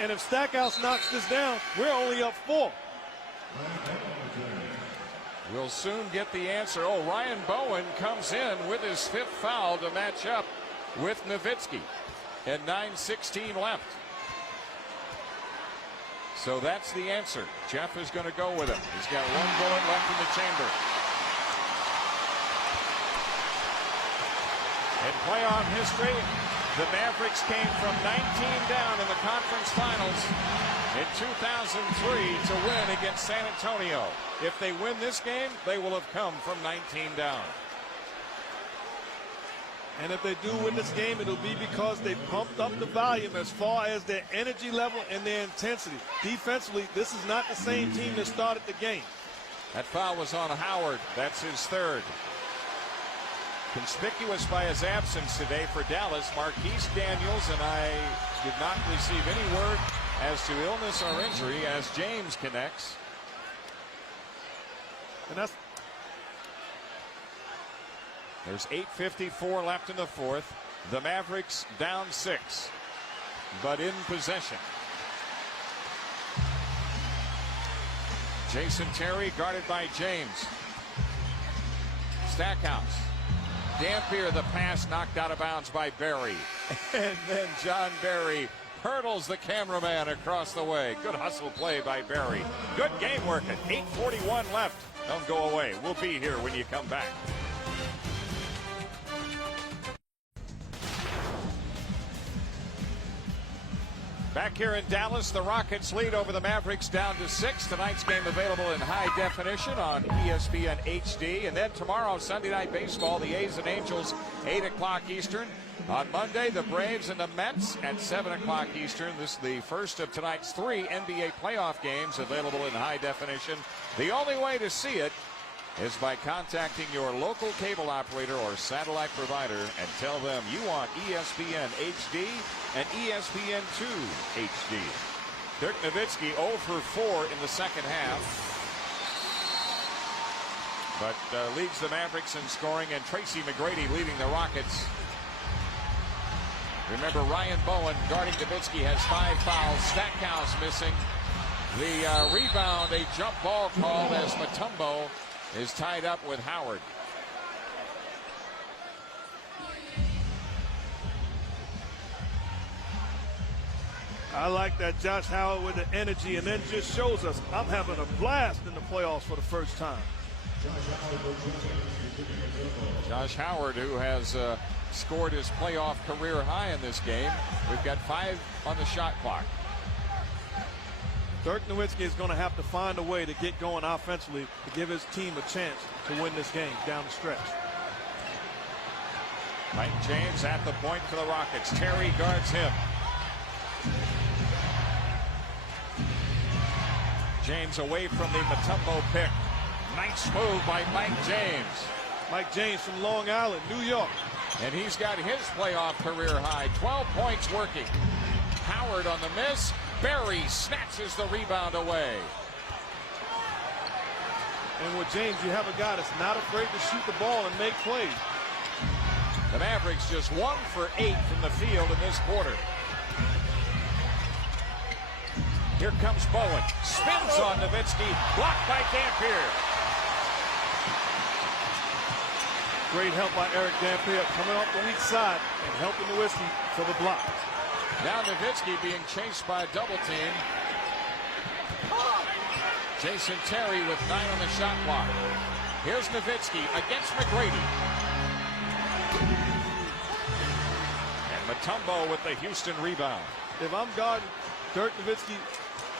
and if Stackhouse knocks this down, we're only up 4. We'll soon get the answer. Oh, Ryan Bowen comes in with his 5th foul to match up with Nowitzki. And 9:16 left. So that's the answer. Jeff is going to go with him. He's got 1 bullet left in the chamber. In playoff history, the Mavericks came from 19 down in the conference finals in 2003 to win against San Antonio. If they win this game, they will have come from 19 down. And if they do win this game, it'll be because they pumped up the volume as far as their energy level and their intensity. Defensively, this is not the same team that started the game. That foul was on Howard. That's his 3rd. Conspicuous by his absence today for Dallas, Marquise Daniels, and I did not receive any word as to illness or injury as James connects. And that's... There's 8:54 left in the 4th. The Mavericks down 6, but in possession. Jason Terry guarded by James. Stackhouse. Dampier, the pass knocked out of bounds by Barry. And then John Barry hurdles the cameraman across the way. Good hustle play by Barry. Good game working. 8:41 left. Don't go away. We'll be here when you come back. Back here in Dallas, the Rockets lead over the Mavericks down to 6. Tonight's game available in high definition on ESPN HD. And then tomorrow, Sunday Night Baseball, the A's and Angels, 8 o'clock Eastern. On Monday, the Braves and the Mets at 7 o'clock Eastern. This is the first of tonight's 3 NBA playoff games available in high definition. The only way to see it is by contacting your local cable operator or satellite provider and tell them you want ESPN HD and ESPN2 HD. Dirk Nowitzki 0 for 4 in the second half, but leads the Mavericks in scoring, and Tracy McGrady leading the Rockets. Remember, Ryan Bowen guarding Nowitzki has 5 fouls. Stackhouse missing. The rebound, a jump ball called as Mutombo is tied up with Howard. I like that Josh Howard with the energy, and then just shows us I'm having a blast in the playoffs for the first time. Josh Howard, who has scored his playoff career high in this game. We've got 5 on the shot clock. Dirk Nowitzki is going to have to find a way to get going offensively to give his team a chance to win this game down the stretch. Mike James at the point for the Rockets. Terry guards him. James away from the Mutombo pick. Nice move by Mike James. Mike James from Long Island, New York. And he's got his playoff career high. 12 points working. Howard on the miss. Barry snatches the rebound away. And with James, you have a guy that's not afraid to shoot the ball and make plays. The Mavericks just 1 for 8 from the field in this quarter. Here comes Bowen. Spins on Nowitzki. Blocked by Dampier. Great help by Eric Dampier coming off the weak side and helping Nowitzki for the block. Now Nowitzki being chased by a double team. Jason Terry with 9 on the shot clock. Here's Nowitzki against McGrady. And Mutombo with the Houston rebound. If I'm guarding Dirk Nowitzki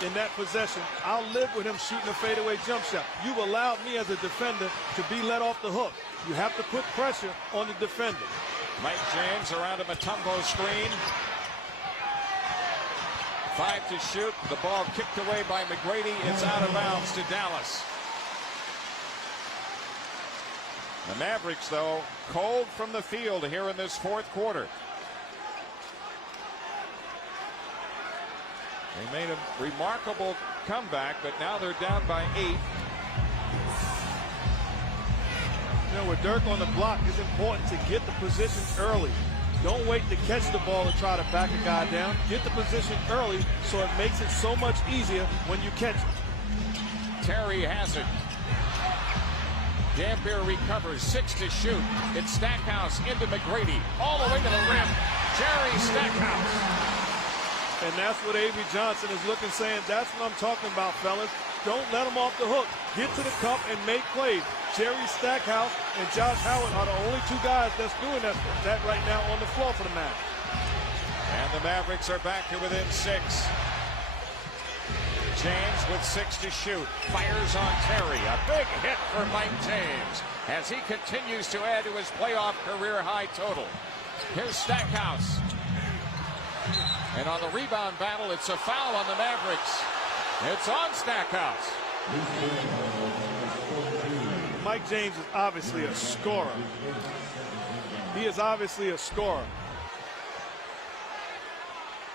in that possession, I'll live with him shooting a fadeaway jump shot. You've allowed me as a defender to be let off the hook. You have to put pressure on the defender. Mike James around a Mutombo screen. 5 to shoot. The ball kicked away by McGrady. It's out of bounds to Dallas. The Mavericks, though, cold from the field here in this fourth quarter. They made a remarkable comeback, but now they're down by 8. You know, with Dirk on the block, it's important to get the position early. Don't wait to catch the ball and try to back a guy down. Get the position early so it makes it so much easier when you catch it. Terry has it. Dampier recovers, 6 to shoot. It's Stackhouse into McGrady, all the way to the rim. Jerry Stackhouse. And that's what Avery Johnson is looking, saying, that's what I'm talking about, fellas. Don't let him off the hook. Get to the cup and make plays. Jerry Stackhouse and Josh Howard are the only 2 guys that's doing that right now on the floor for the Mavericks. And the Mavericks are back to within 6. James with 6 to shoot. Fires on Terry. A big hit for Mike James as he continues to add to his playoff career high total. Here's Stackhouse. And on the rebound battle, it's a foul on the Mavericks. It's on Stackhouse. Mike James is obviously a scorer. He is obviously a scorer.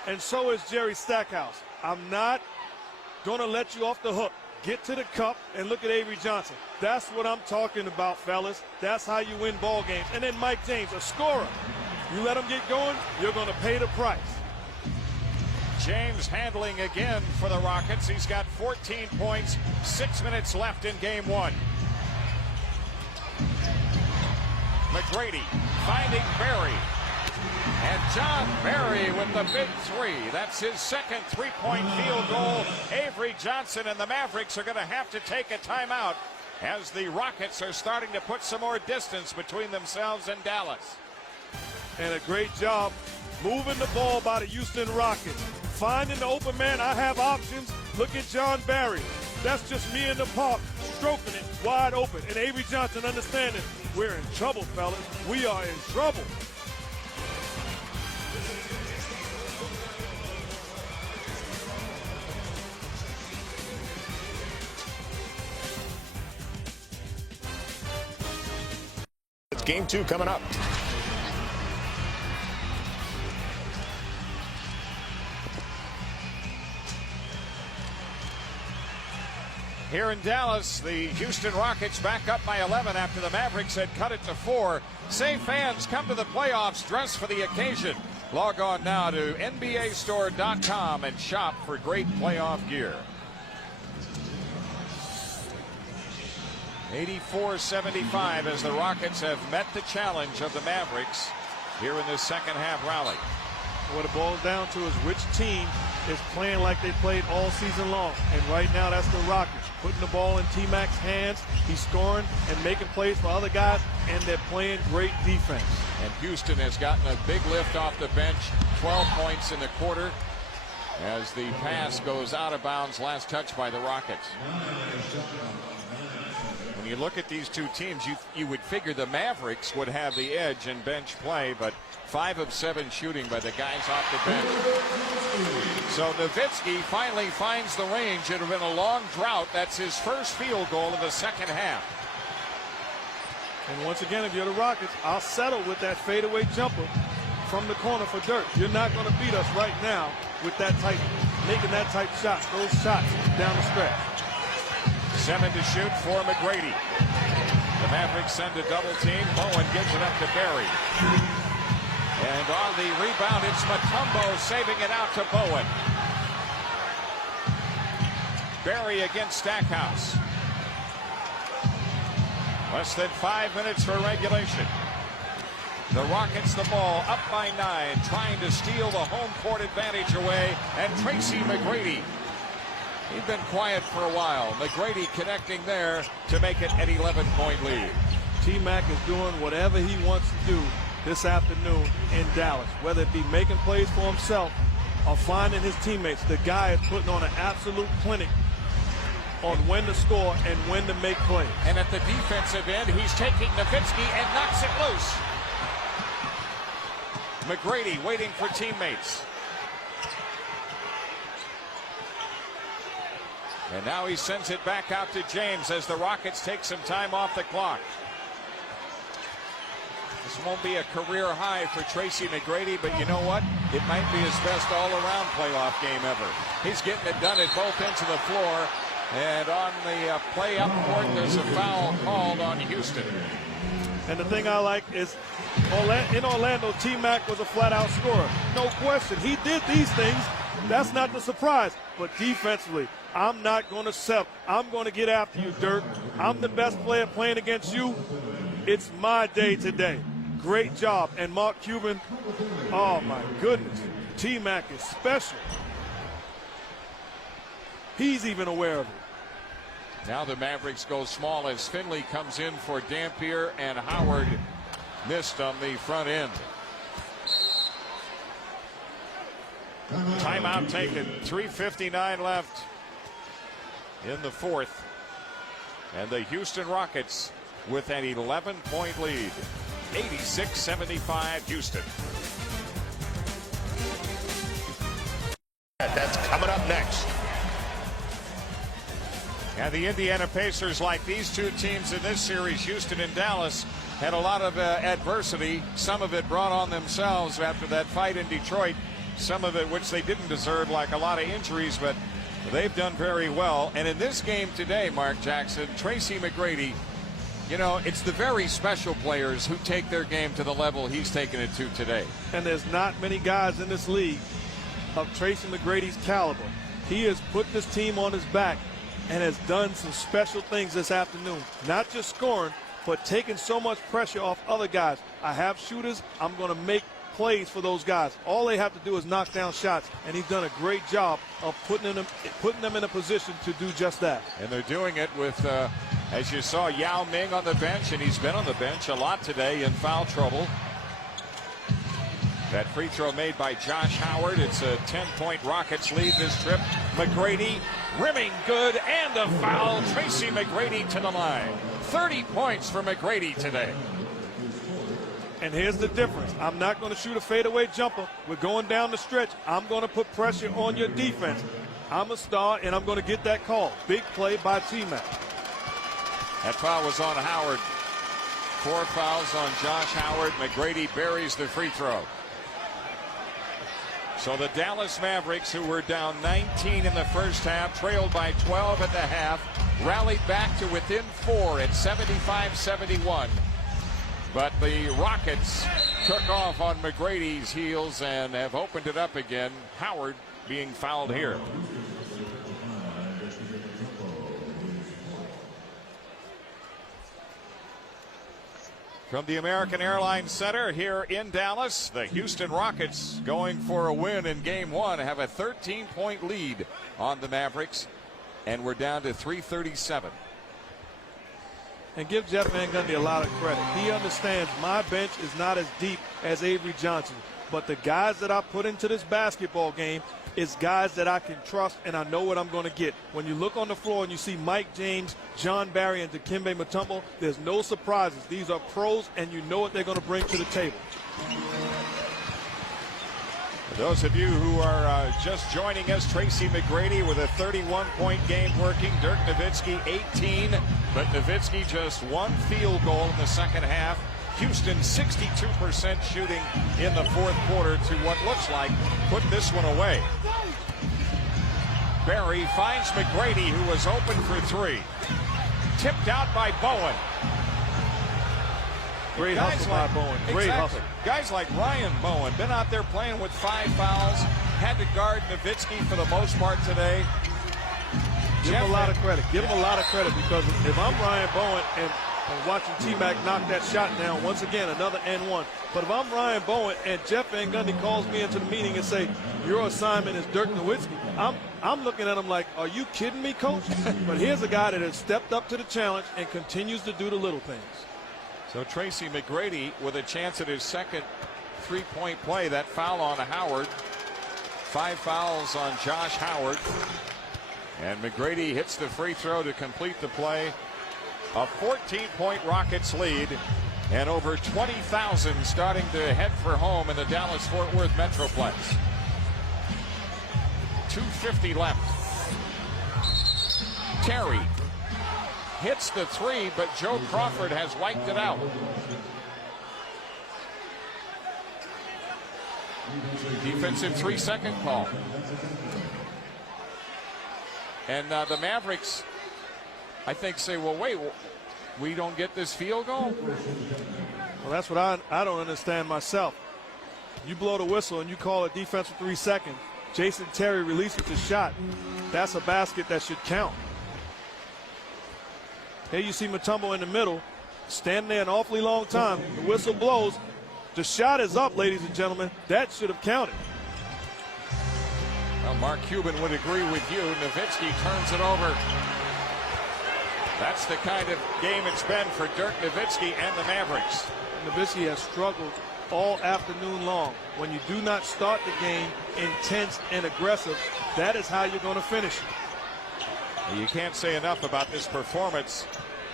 And so is Jerry Stackhouse. I'm not going to let you off the hook. Get to the cup and look at Avery Johnson. That's what I'm talking about, fellas. That's how you win ball games. And then Mike James, a scorer. You let him get going, you're going to pay the price. James handling again for the Rockets. He's got 14 points, 6 minutes left in game 1. McGrady finding Barry. And John Barry with the big 3. That's his second 3-point field goal. Avery Johnson and the Mavericks are going to have to take a timeout as the Rockets are starting to put some more distance between themselves and Dallas. And a great job moving the ball by the Houston Rockets. Finding the open man, I have options. Look at John Barry. That's just me in the park, stroking it wide open. And Avery Johnson understanding, we're in trouble, fellas. We are in trouble. It's game 2 coming up. Here in Dallas, the Houston Rockets back up by 11 after the Mavericks had cut it to 4. Say fans, come to the playoffs dressed for the occasion. Log on now to NBAstore.com and shop for great playoff gear. 84-75 as the Rockets have met the challenge of the Mavericks here in this second half rally. What it boils down to is which team is playing like they played all season long. And right now, that's the Rockets. Putting the ball in T-Mac's hands. He's scoring and making plays for other guys, and they're playing great defense. And Houston has gotten a big lift off the bench. 12 points in the quarter as the pass goes out of bounds. Last touch by the Rockets. When you look at these two teams, you would figure the Mavericks would have the edge in bench play, but 5 of 7 shooting by the guys off the bench. So Nowitzki finally finds the range. It had been a long drought. That's his first field goal of the second half. And once again, if you're the Rockets, I'll settle with that fadeaway jumper from the corner for Dirk. You're not going to beat us right now with that type, making that type shot, those shots down the stretch. 7 to shoot for McGrady. The Mavericks send a double team. Bowen gives it up to Barry. And on the rebound, it's Mutombo saving it out to Bowen. Barry against Stackhouse. Less than 5 minutes for regulation. The Rockets the ball up by 9, trying to steal the home court advantage away. And Tracy McGrady. He'd been quiet for a while. McGrady connecting there to make it an 11-point lead. T-Mac is doing whatever he wants to do this afternoon in Dallas, whether it be making plays for himself or finding his teammates. The guy is putting on an absolute clinic on when to score and when to make plays. And at the defensive end, he's taking Nowitzki and knocks it loose. McGrady waiting for teammates. And now he sends it back out to James as the Rockets take some time off the clock. This won't be a career high for Tracy McGrady, but you know what? It might be his best all-around playoff game ever. He's getting it done at both ends of the floor. And on the play up court, there's a foul called on Houston. And the thing I like is in Orlando, T-Mac was a flat-out scorer. No question. He did these things. That's not the surprise. But defensively, I'm not going to settle. I'm going to get after you, Dirk. I'm the best player playing against you. It's my day today. Great job. And Mark Cuban, oh, my goodness. T-Mac is special. He's even aware of it. Now the Mavericks go small as Finley comes in for Dampier, and Howard missed on the front end. Timeout taken. 3:59 left in the fourth. And the Houston Rockets with an 11-point lead. 86-75 Houston. That's coming up next. And the Indiana Pacers, like these two teams in this series, Houston and Dallas, had a lot of adversity. Some of it brought on themselves after that fight in Detroit. Some of it which they didn't deserve, like a lot of injuries, but they've done very well. And in this game today, Mark Jackson, Tracy McGrady, you know, it's the very special players who take their game to the level he's taken it to today. And there's not many guys in this league of Tracy McGrady's caliber. He has put this team on his back and has done some special things this afternoon. Not just scoring, but taking so much pressure off other guys. I have shooters. I'm going to make plays for those guys. All they have to do is knock down shots, and he's done a great job of putting them in a position to do just that. And they're doing it with, as you saw, Yao Ming on the bench, and he's been on the bench a lot today in foul trouble. That free throw made by Josh Howard. It's a 10-point Rockets lead this trip. McGrady rimming good, and a foul. Tracy McGrady to the line. 30 points for McGrady today. And here's the difference. I'm not going to shoot a fadeaway jumper. We're going down the stretch. I'm going to put pressure on your defense. I'm a star, and I'm going to get that call. Big play by T-Mac. That foul was on Howard. 4 fouls on Josh Howard. McGrady buries the free throw. So the Dallas Mavericks, who were down 19 in the first half, trailed by 12 at the half, rallied back to within 4 at 75-71. But the Rockets took off on McGrady's heels and have opened it up again. Howard being fouled here. From the American Airlines Center here in Dallas, the Houston Rockets, going for a win in Game 1, have a 13-point lead on the Mavericks, and we're down to 3:37. And give Jeff Van Gundy a lot of credit. He understands my bench is not as deep as Avery Johnson, but the guys that I put into this basketball game is guys that I can trust, and I know what I'm going to get. When you look on the floor and you see Mike James, John Barry, and Dikembe Mutombo, there's no surprises. These are pros, and you know what they're going to bring to the table. For those of you who are just joining us, Tracy McGrady with a 31-point game working. Dirk Nowitzki 18, but Nowitzki just 1 field goal in the second half. Houston 62% shooting in the fourth quarter to what looks like put this one away. Barry finds McGrady, who was open for 3. Tipped out by Bowen. Great hustle by Bowen. Great hustle. Guys like Ryan Bowen, been out there playing with 5 fouls, had to guard Nowitzki for the most part today. Give him a lot of credit. Give him a lot of credit, because if I'm Ryan Bowen and watching T-Mac knock that shot down, once again, another N1. But if I'm Ryan Bowen and Jeff Van Gundy calls me into the meeting and say, your assignment is Dirk Nowitzki, I'm looking at him like, are you kidding me, coach? But here's a guy that has stepped up to the challenge and continues to do the little things. So Tracy McGrady with a chance at his second 3-point play. That foul on Howard. 5 fouls on Josh Howard. And McGrady hits the free throw to complete the play. A 14-point Rockets lead, and over 20,000 starting to head for home in the Dallas-Fort Worth Metroplex. 2:50 left. Terry hits the three, but Joe Crawford has wiped it out. Defensive 3-second call. And the Mavericks, I think, say, well, wait, we don't get this field goal? Well, that's what I don't understand myself. You blow the whistle and you call a defensive 3 seconds. Jason Terry releases the shot. That's a basket that should count. Here you see Mutombo in the middle, standing there an awfully long time. The whistle blows. The shot is up, ladies and gentlemen. That should have counted. Well, Mark Cuban would agree with you. Nowitzki turns it over. That's the kind of game it's been for Dirk Nowitzki and the Mavericks. Nowitzki has struggled all afternoon long. When you do not start the game intense and aggressive, that is how you're going to finish it. You can't say enough about this performance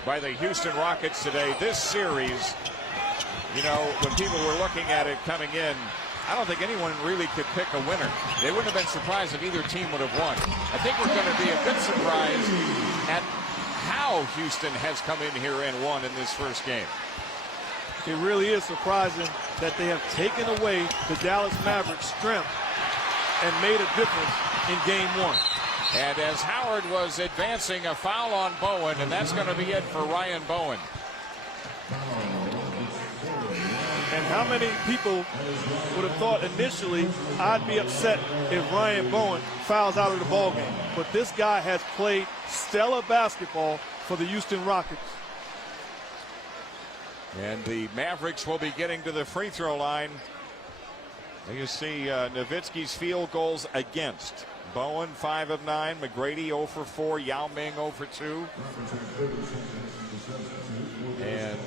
by the Houston Rockets today. This series, you know, when people were looking at it coming in, I don't think anyone really could pick a winner. They wouldn't have been surprised if either team would have won. I think we're going to be a bit surprised at how Houston has come in here and won in this first game. It really is surprising that they have taken away the Dallas Mavericks' strength and made a difference in game one. And as Howard was advancing, a foul on Bowen, and that's going to be it for Ryan Bowen. And how many people would have thought initially I'd be upset if Ryan Bowen fouls out of the ballgame? But this guy has played stellar basketball for the Houston Rockets. And the Mavericks will be getting to the free throw line. You see Nowitzki's field goals against. Bowen 5 of 9, McGrady 0 for 4, Yao Ming 0 for 2. And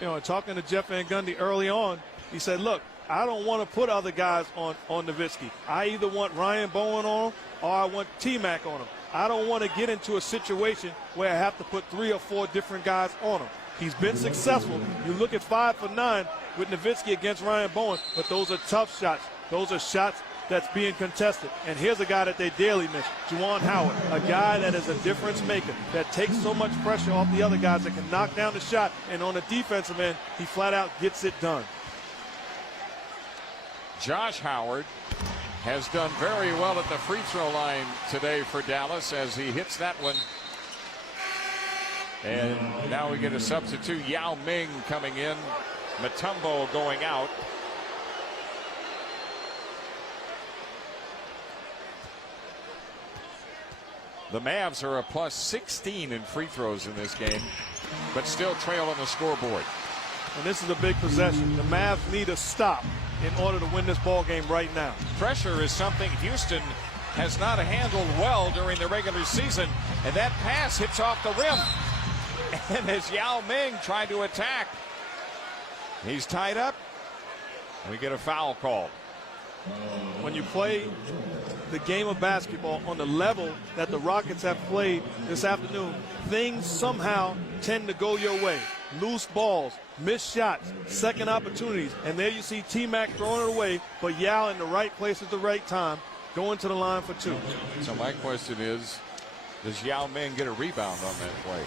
you know, talking to Jeff Van Gundy early on, he said, look, I don't want to put other guys on Nowitzki. I either want Ryan Bowen on him or I want T-Mac on him. I don't want to get into a situation where I have to put 3 or 4 different guys on him. He's been successful. You look at 5 for 9 with Nowitzki against Ryan Bowen, but those are tough shots. Those are shots that's being contested. And here's a guy that they daily miss, Juwan Howard, a guy that is a difference maker, that takes so much pressure off the other guys that can knock down the shot. And on the defensive end, he flat out gets it done. Josh Howard has done very well at the free throw line today for Dallas as he hits that one. And now we get a substitute, Yao Ming coming in, Mutombo going out. The Mavs are a plus 16 in free throws in this game, but still trail on the scoreboard. And this is a big possession. The Mavs need a stop in order to win this ball game right now. Pressure is something Houston has not handled well during the regular season, and that pass hits off the rim. And as Yao Ming tried to attack, he's tied up. We get a foul call. When you play the game of basketball on the level that the Rockets have played this afternoon, things somehow tend to go your way. Loose balls, missed shots, second opportunities, and there you see T-Mac throwing it away, but Yao in the right place at the right time, going to the line for 2. So my question is, does Yao Ming get a rebound on that play?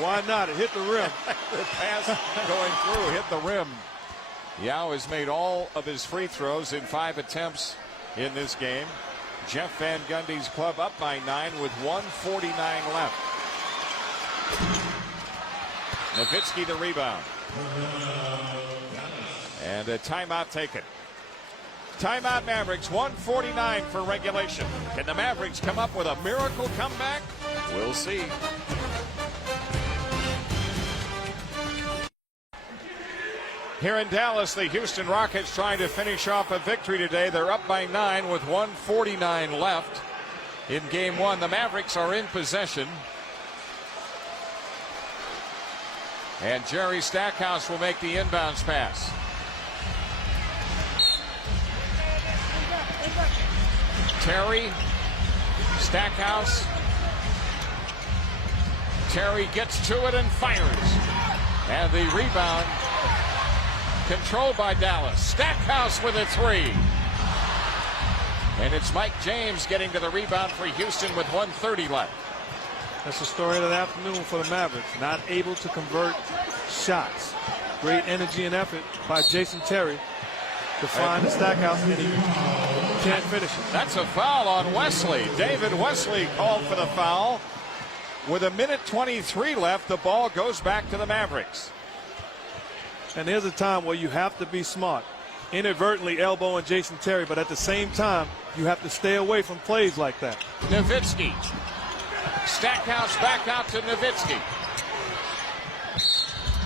Why not? It hit the rim. The pass going through hit the rim. Yao has made all of his free throws in 5 attempts in this game. Jeff Van Gundy's club up by 9 with 1:49 left. Nowitzki the rebound. And a timeout taken. Timeout Mavericks, 1:49 for regulation. Can the Mavericks come up with a miracle comeback? We'll see. Here in Dallas, the Houston Rockets trying to finish off a victory today. They're up by 9 with 1:49 left in game one. The Mavericks are in possession. And Jerry Stackhouse will make the inbounds pass. Terry, Stackhouse. Terry gets to it and fires. And the rebound controlled by Dallas. Stackhouse with a 3. And it's Mike James getting to the rebound for Houston with 1:30 left. That's the story of the afternoon for the Mavericks. Not able to convert shots. Great energy and effort by Jason Terry to find the Stackhouse, and he can't finish it. That's a foul on Wesley. David Wesley called for the foul. With 1:23 left, the ball goes back to the Mavericks. And there's a time where you have to be smart. Inadvertently elbowing Jason Terry, but at the same time, you have to stay away from plays like that. Nowitzki. Stackhouse back out to Nowitzki.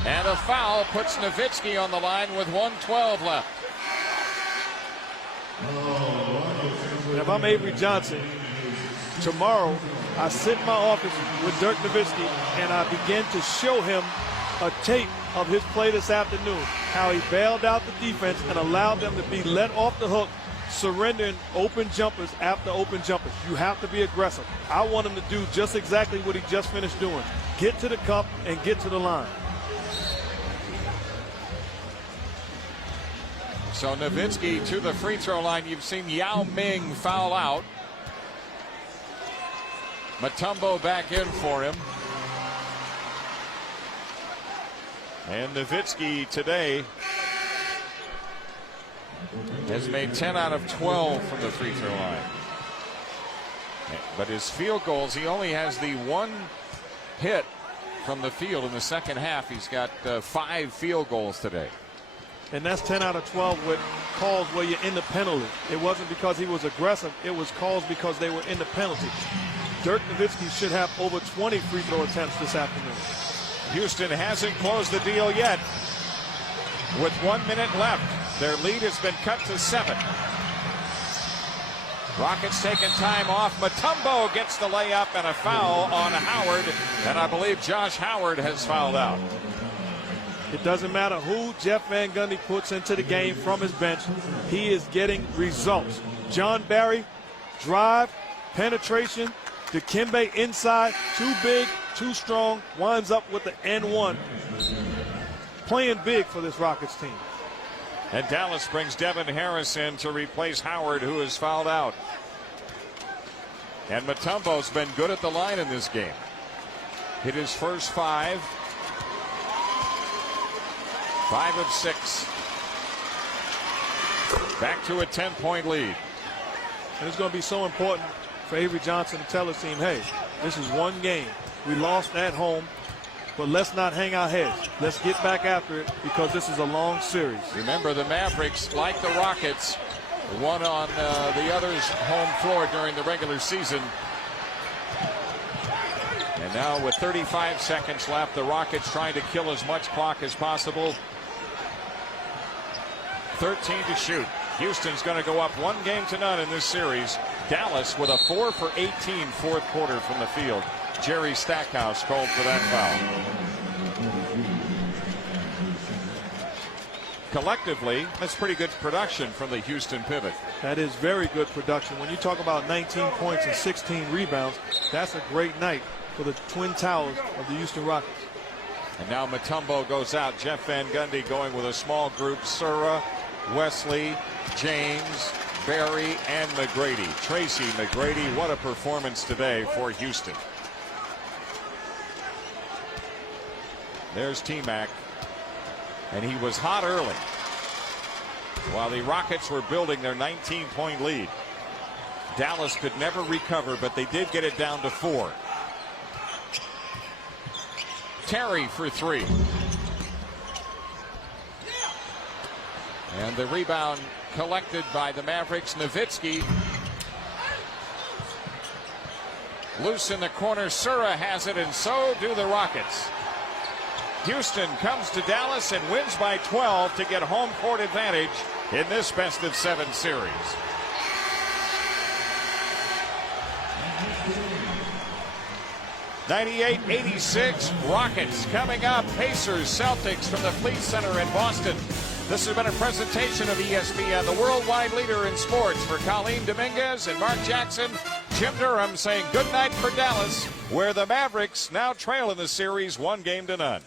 And a foul puts Nowitzki on the line with 1:12 left. And if I'm Avery Johnson, tomorrow I sit in my office with Dirk Nowitzki and I begin to show him a tape of his play this afternoon, how he bailed out the defense and allowed them to be let off the hook, surrendering open jumpers after open jumpers. You have to be aggressive. I want him to do just exactly what he just finished doing. Get to the cup and get to the line. So Nowitzki to the free throw line. You've seen Yao Ming foul out. Mutombo back in for him. And Nowitzki today has made 10 out of 12 from the free throw line. But his field goals, he only has the one hit from the field in the second half. He's got 5 field goals today. And that's 10 out of 12 with calls where you're in the penalty. It wasn't because he was aggressive. It was calls because they were in the penalty. Dirk Nowitzki should have over 20 free throw attempts this afternoon. Houston hasn't closed the deal yet. With 1 minute left, their lead has been cut to 7. Rockets taking time off. Mutombo gets the layup and a foul on Howard. And I believe Josh Howard has fouled out. It doesn't matter who Jeff Van Gundy puts into the game from his bench. He is getting results. John Barry, drive, penetration, Dikembe inside, too big, too strong, winds up with the N1. Playing big for this Rockets team. And Dallas brings Devin Harris in to replace Howard, who is fouled out. And Mutombo's been good at the line in this game. Hit his first 5. 5 of 6. Back to a 10-point lead. And it's going to be so important for Avery Johnson to tell his team, hey, this is one game. We lost at home, but let's not hang our heads. Let's get back after it because this is a long series. Remember, the Mavericks, like the Rockets, won on the other's home floor during the regular season. And now with 35 seconds left, the Rockets trying to kill as much clock as possible. 13 to shoot. Houston's going to go up 1-0 in this series. Dallas with a 4 for 18 fourth quarter from the field. Jerry Stackhouse called for that foul. Collectively, that's pretty good production from the Houston pivot. That is very good production. When you talk about 19 points and 16 rebounds, that's a great night for the Twin Towers of the Houston Rockets. And now Mutombo goes out. Jeff Van Gundy going with a small group. Sura, Wesley, James, Barry, and McGrady. Tracy McGrady, what a performance today for Houston. There's T-Mac. And he was hot early while the Rockets were building their 19-point lead. Dallas could never recover, but they did get it down to 4. Terry for 3. And the rebound collected by the Mavericks. Nowitzki. Loose in the corner. Sura has it, and so do the Rockets. Houston comes to Dallas and wins by 12 to get home court advantage in this best-of-7 series. (98-86) Rockets coming up. Pacers, Celtics from the Fleet Center in Boston. This has been a presentation of ESPN, the worldwide leader in sports. For Colleen Dominguez and Mark Jackson, Jim Durham saying good night for Dallas, where the Mavericks now trail in the series 1-0.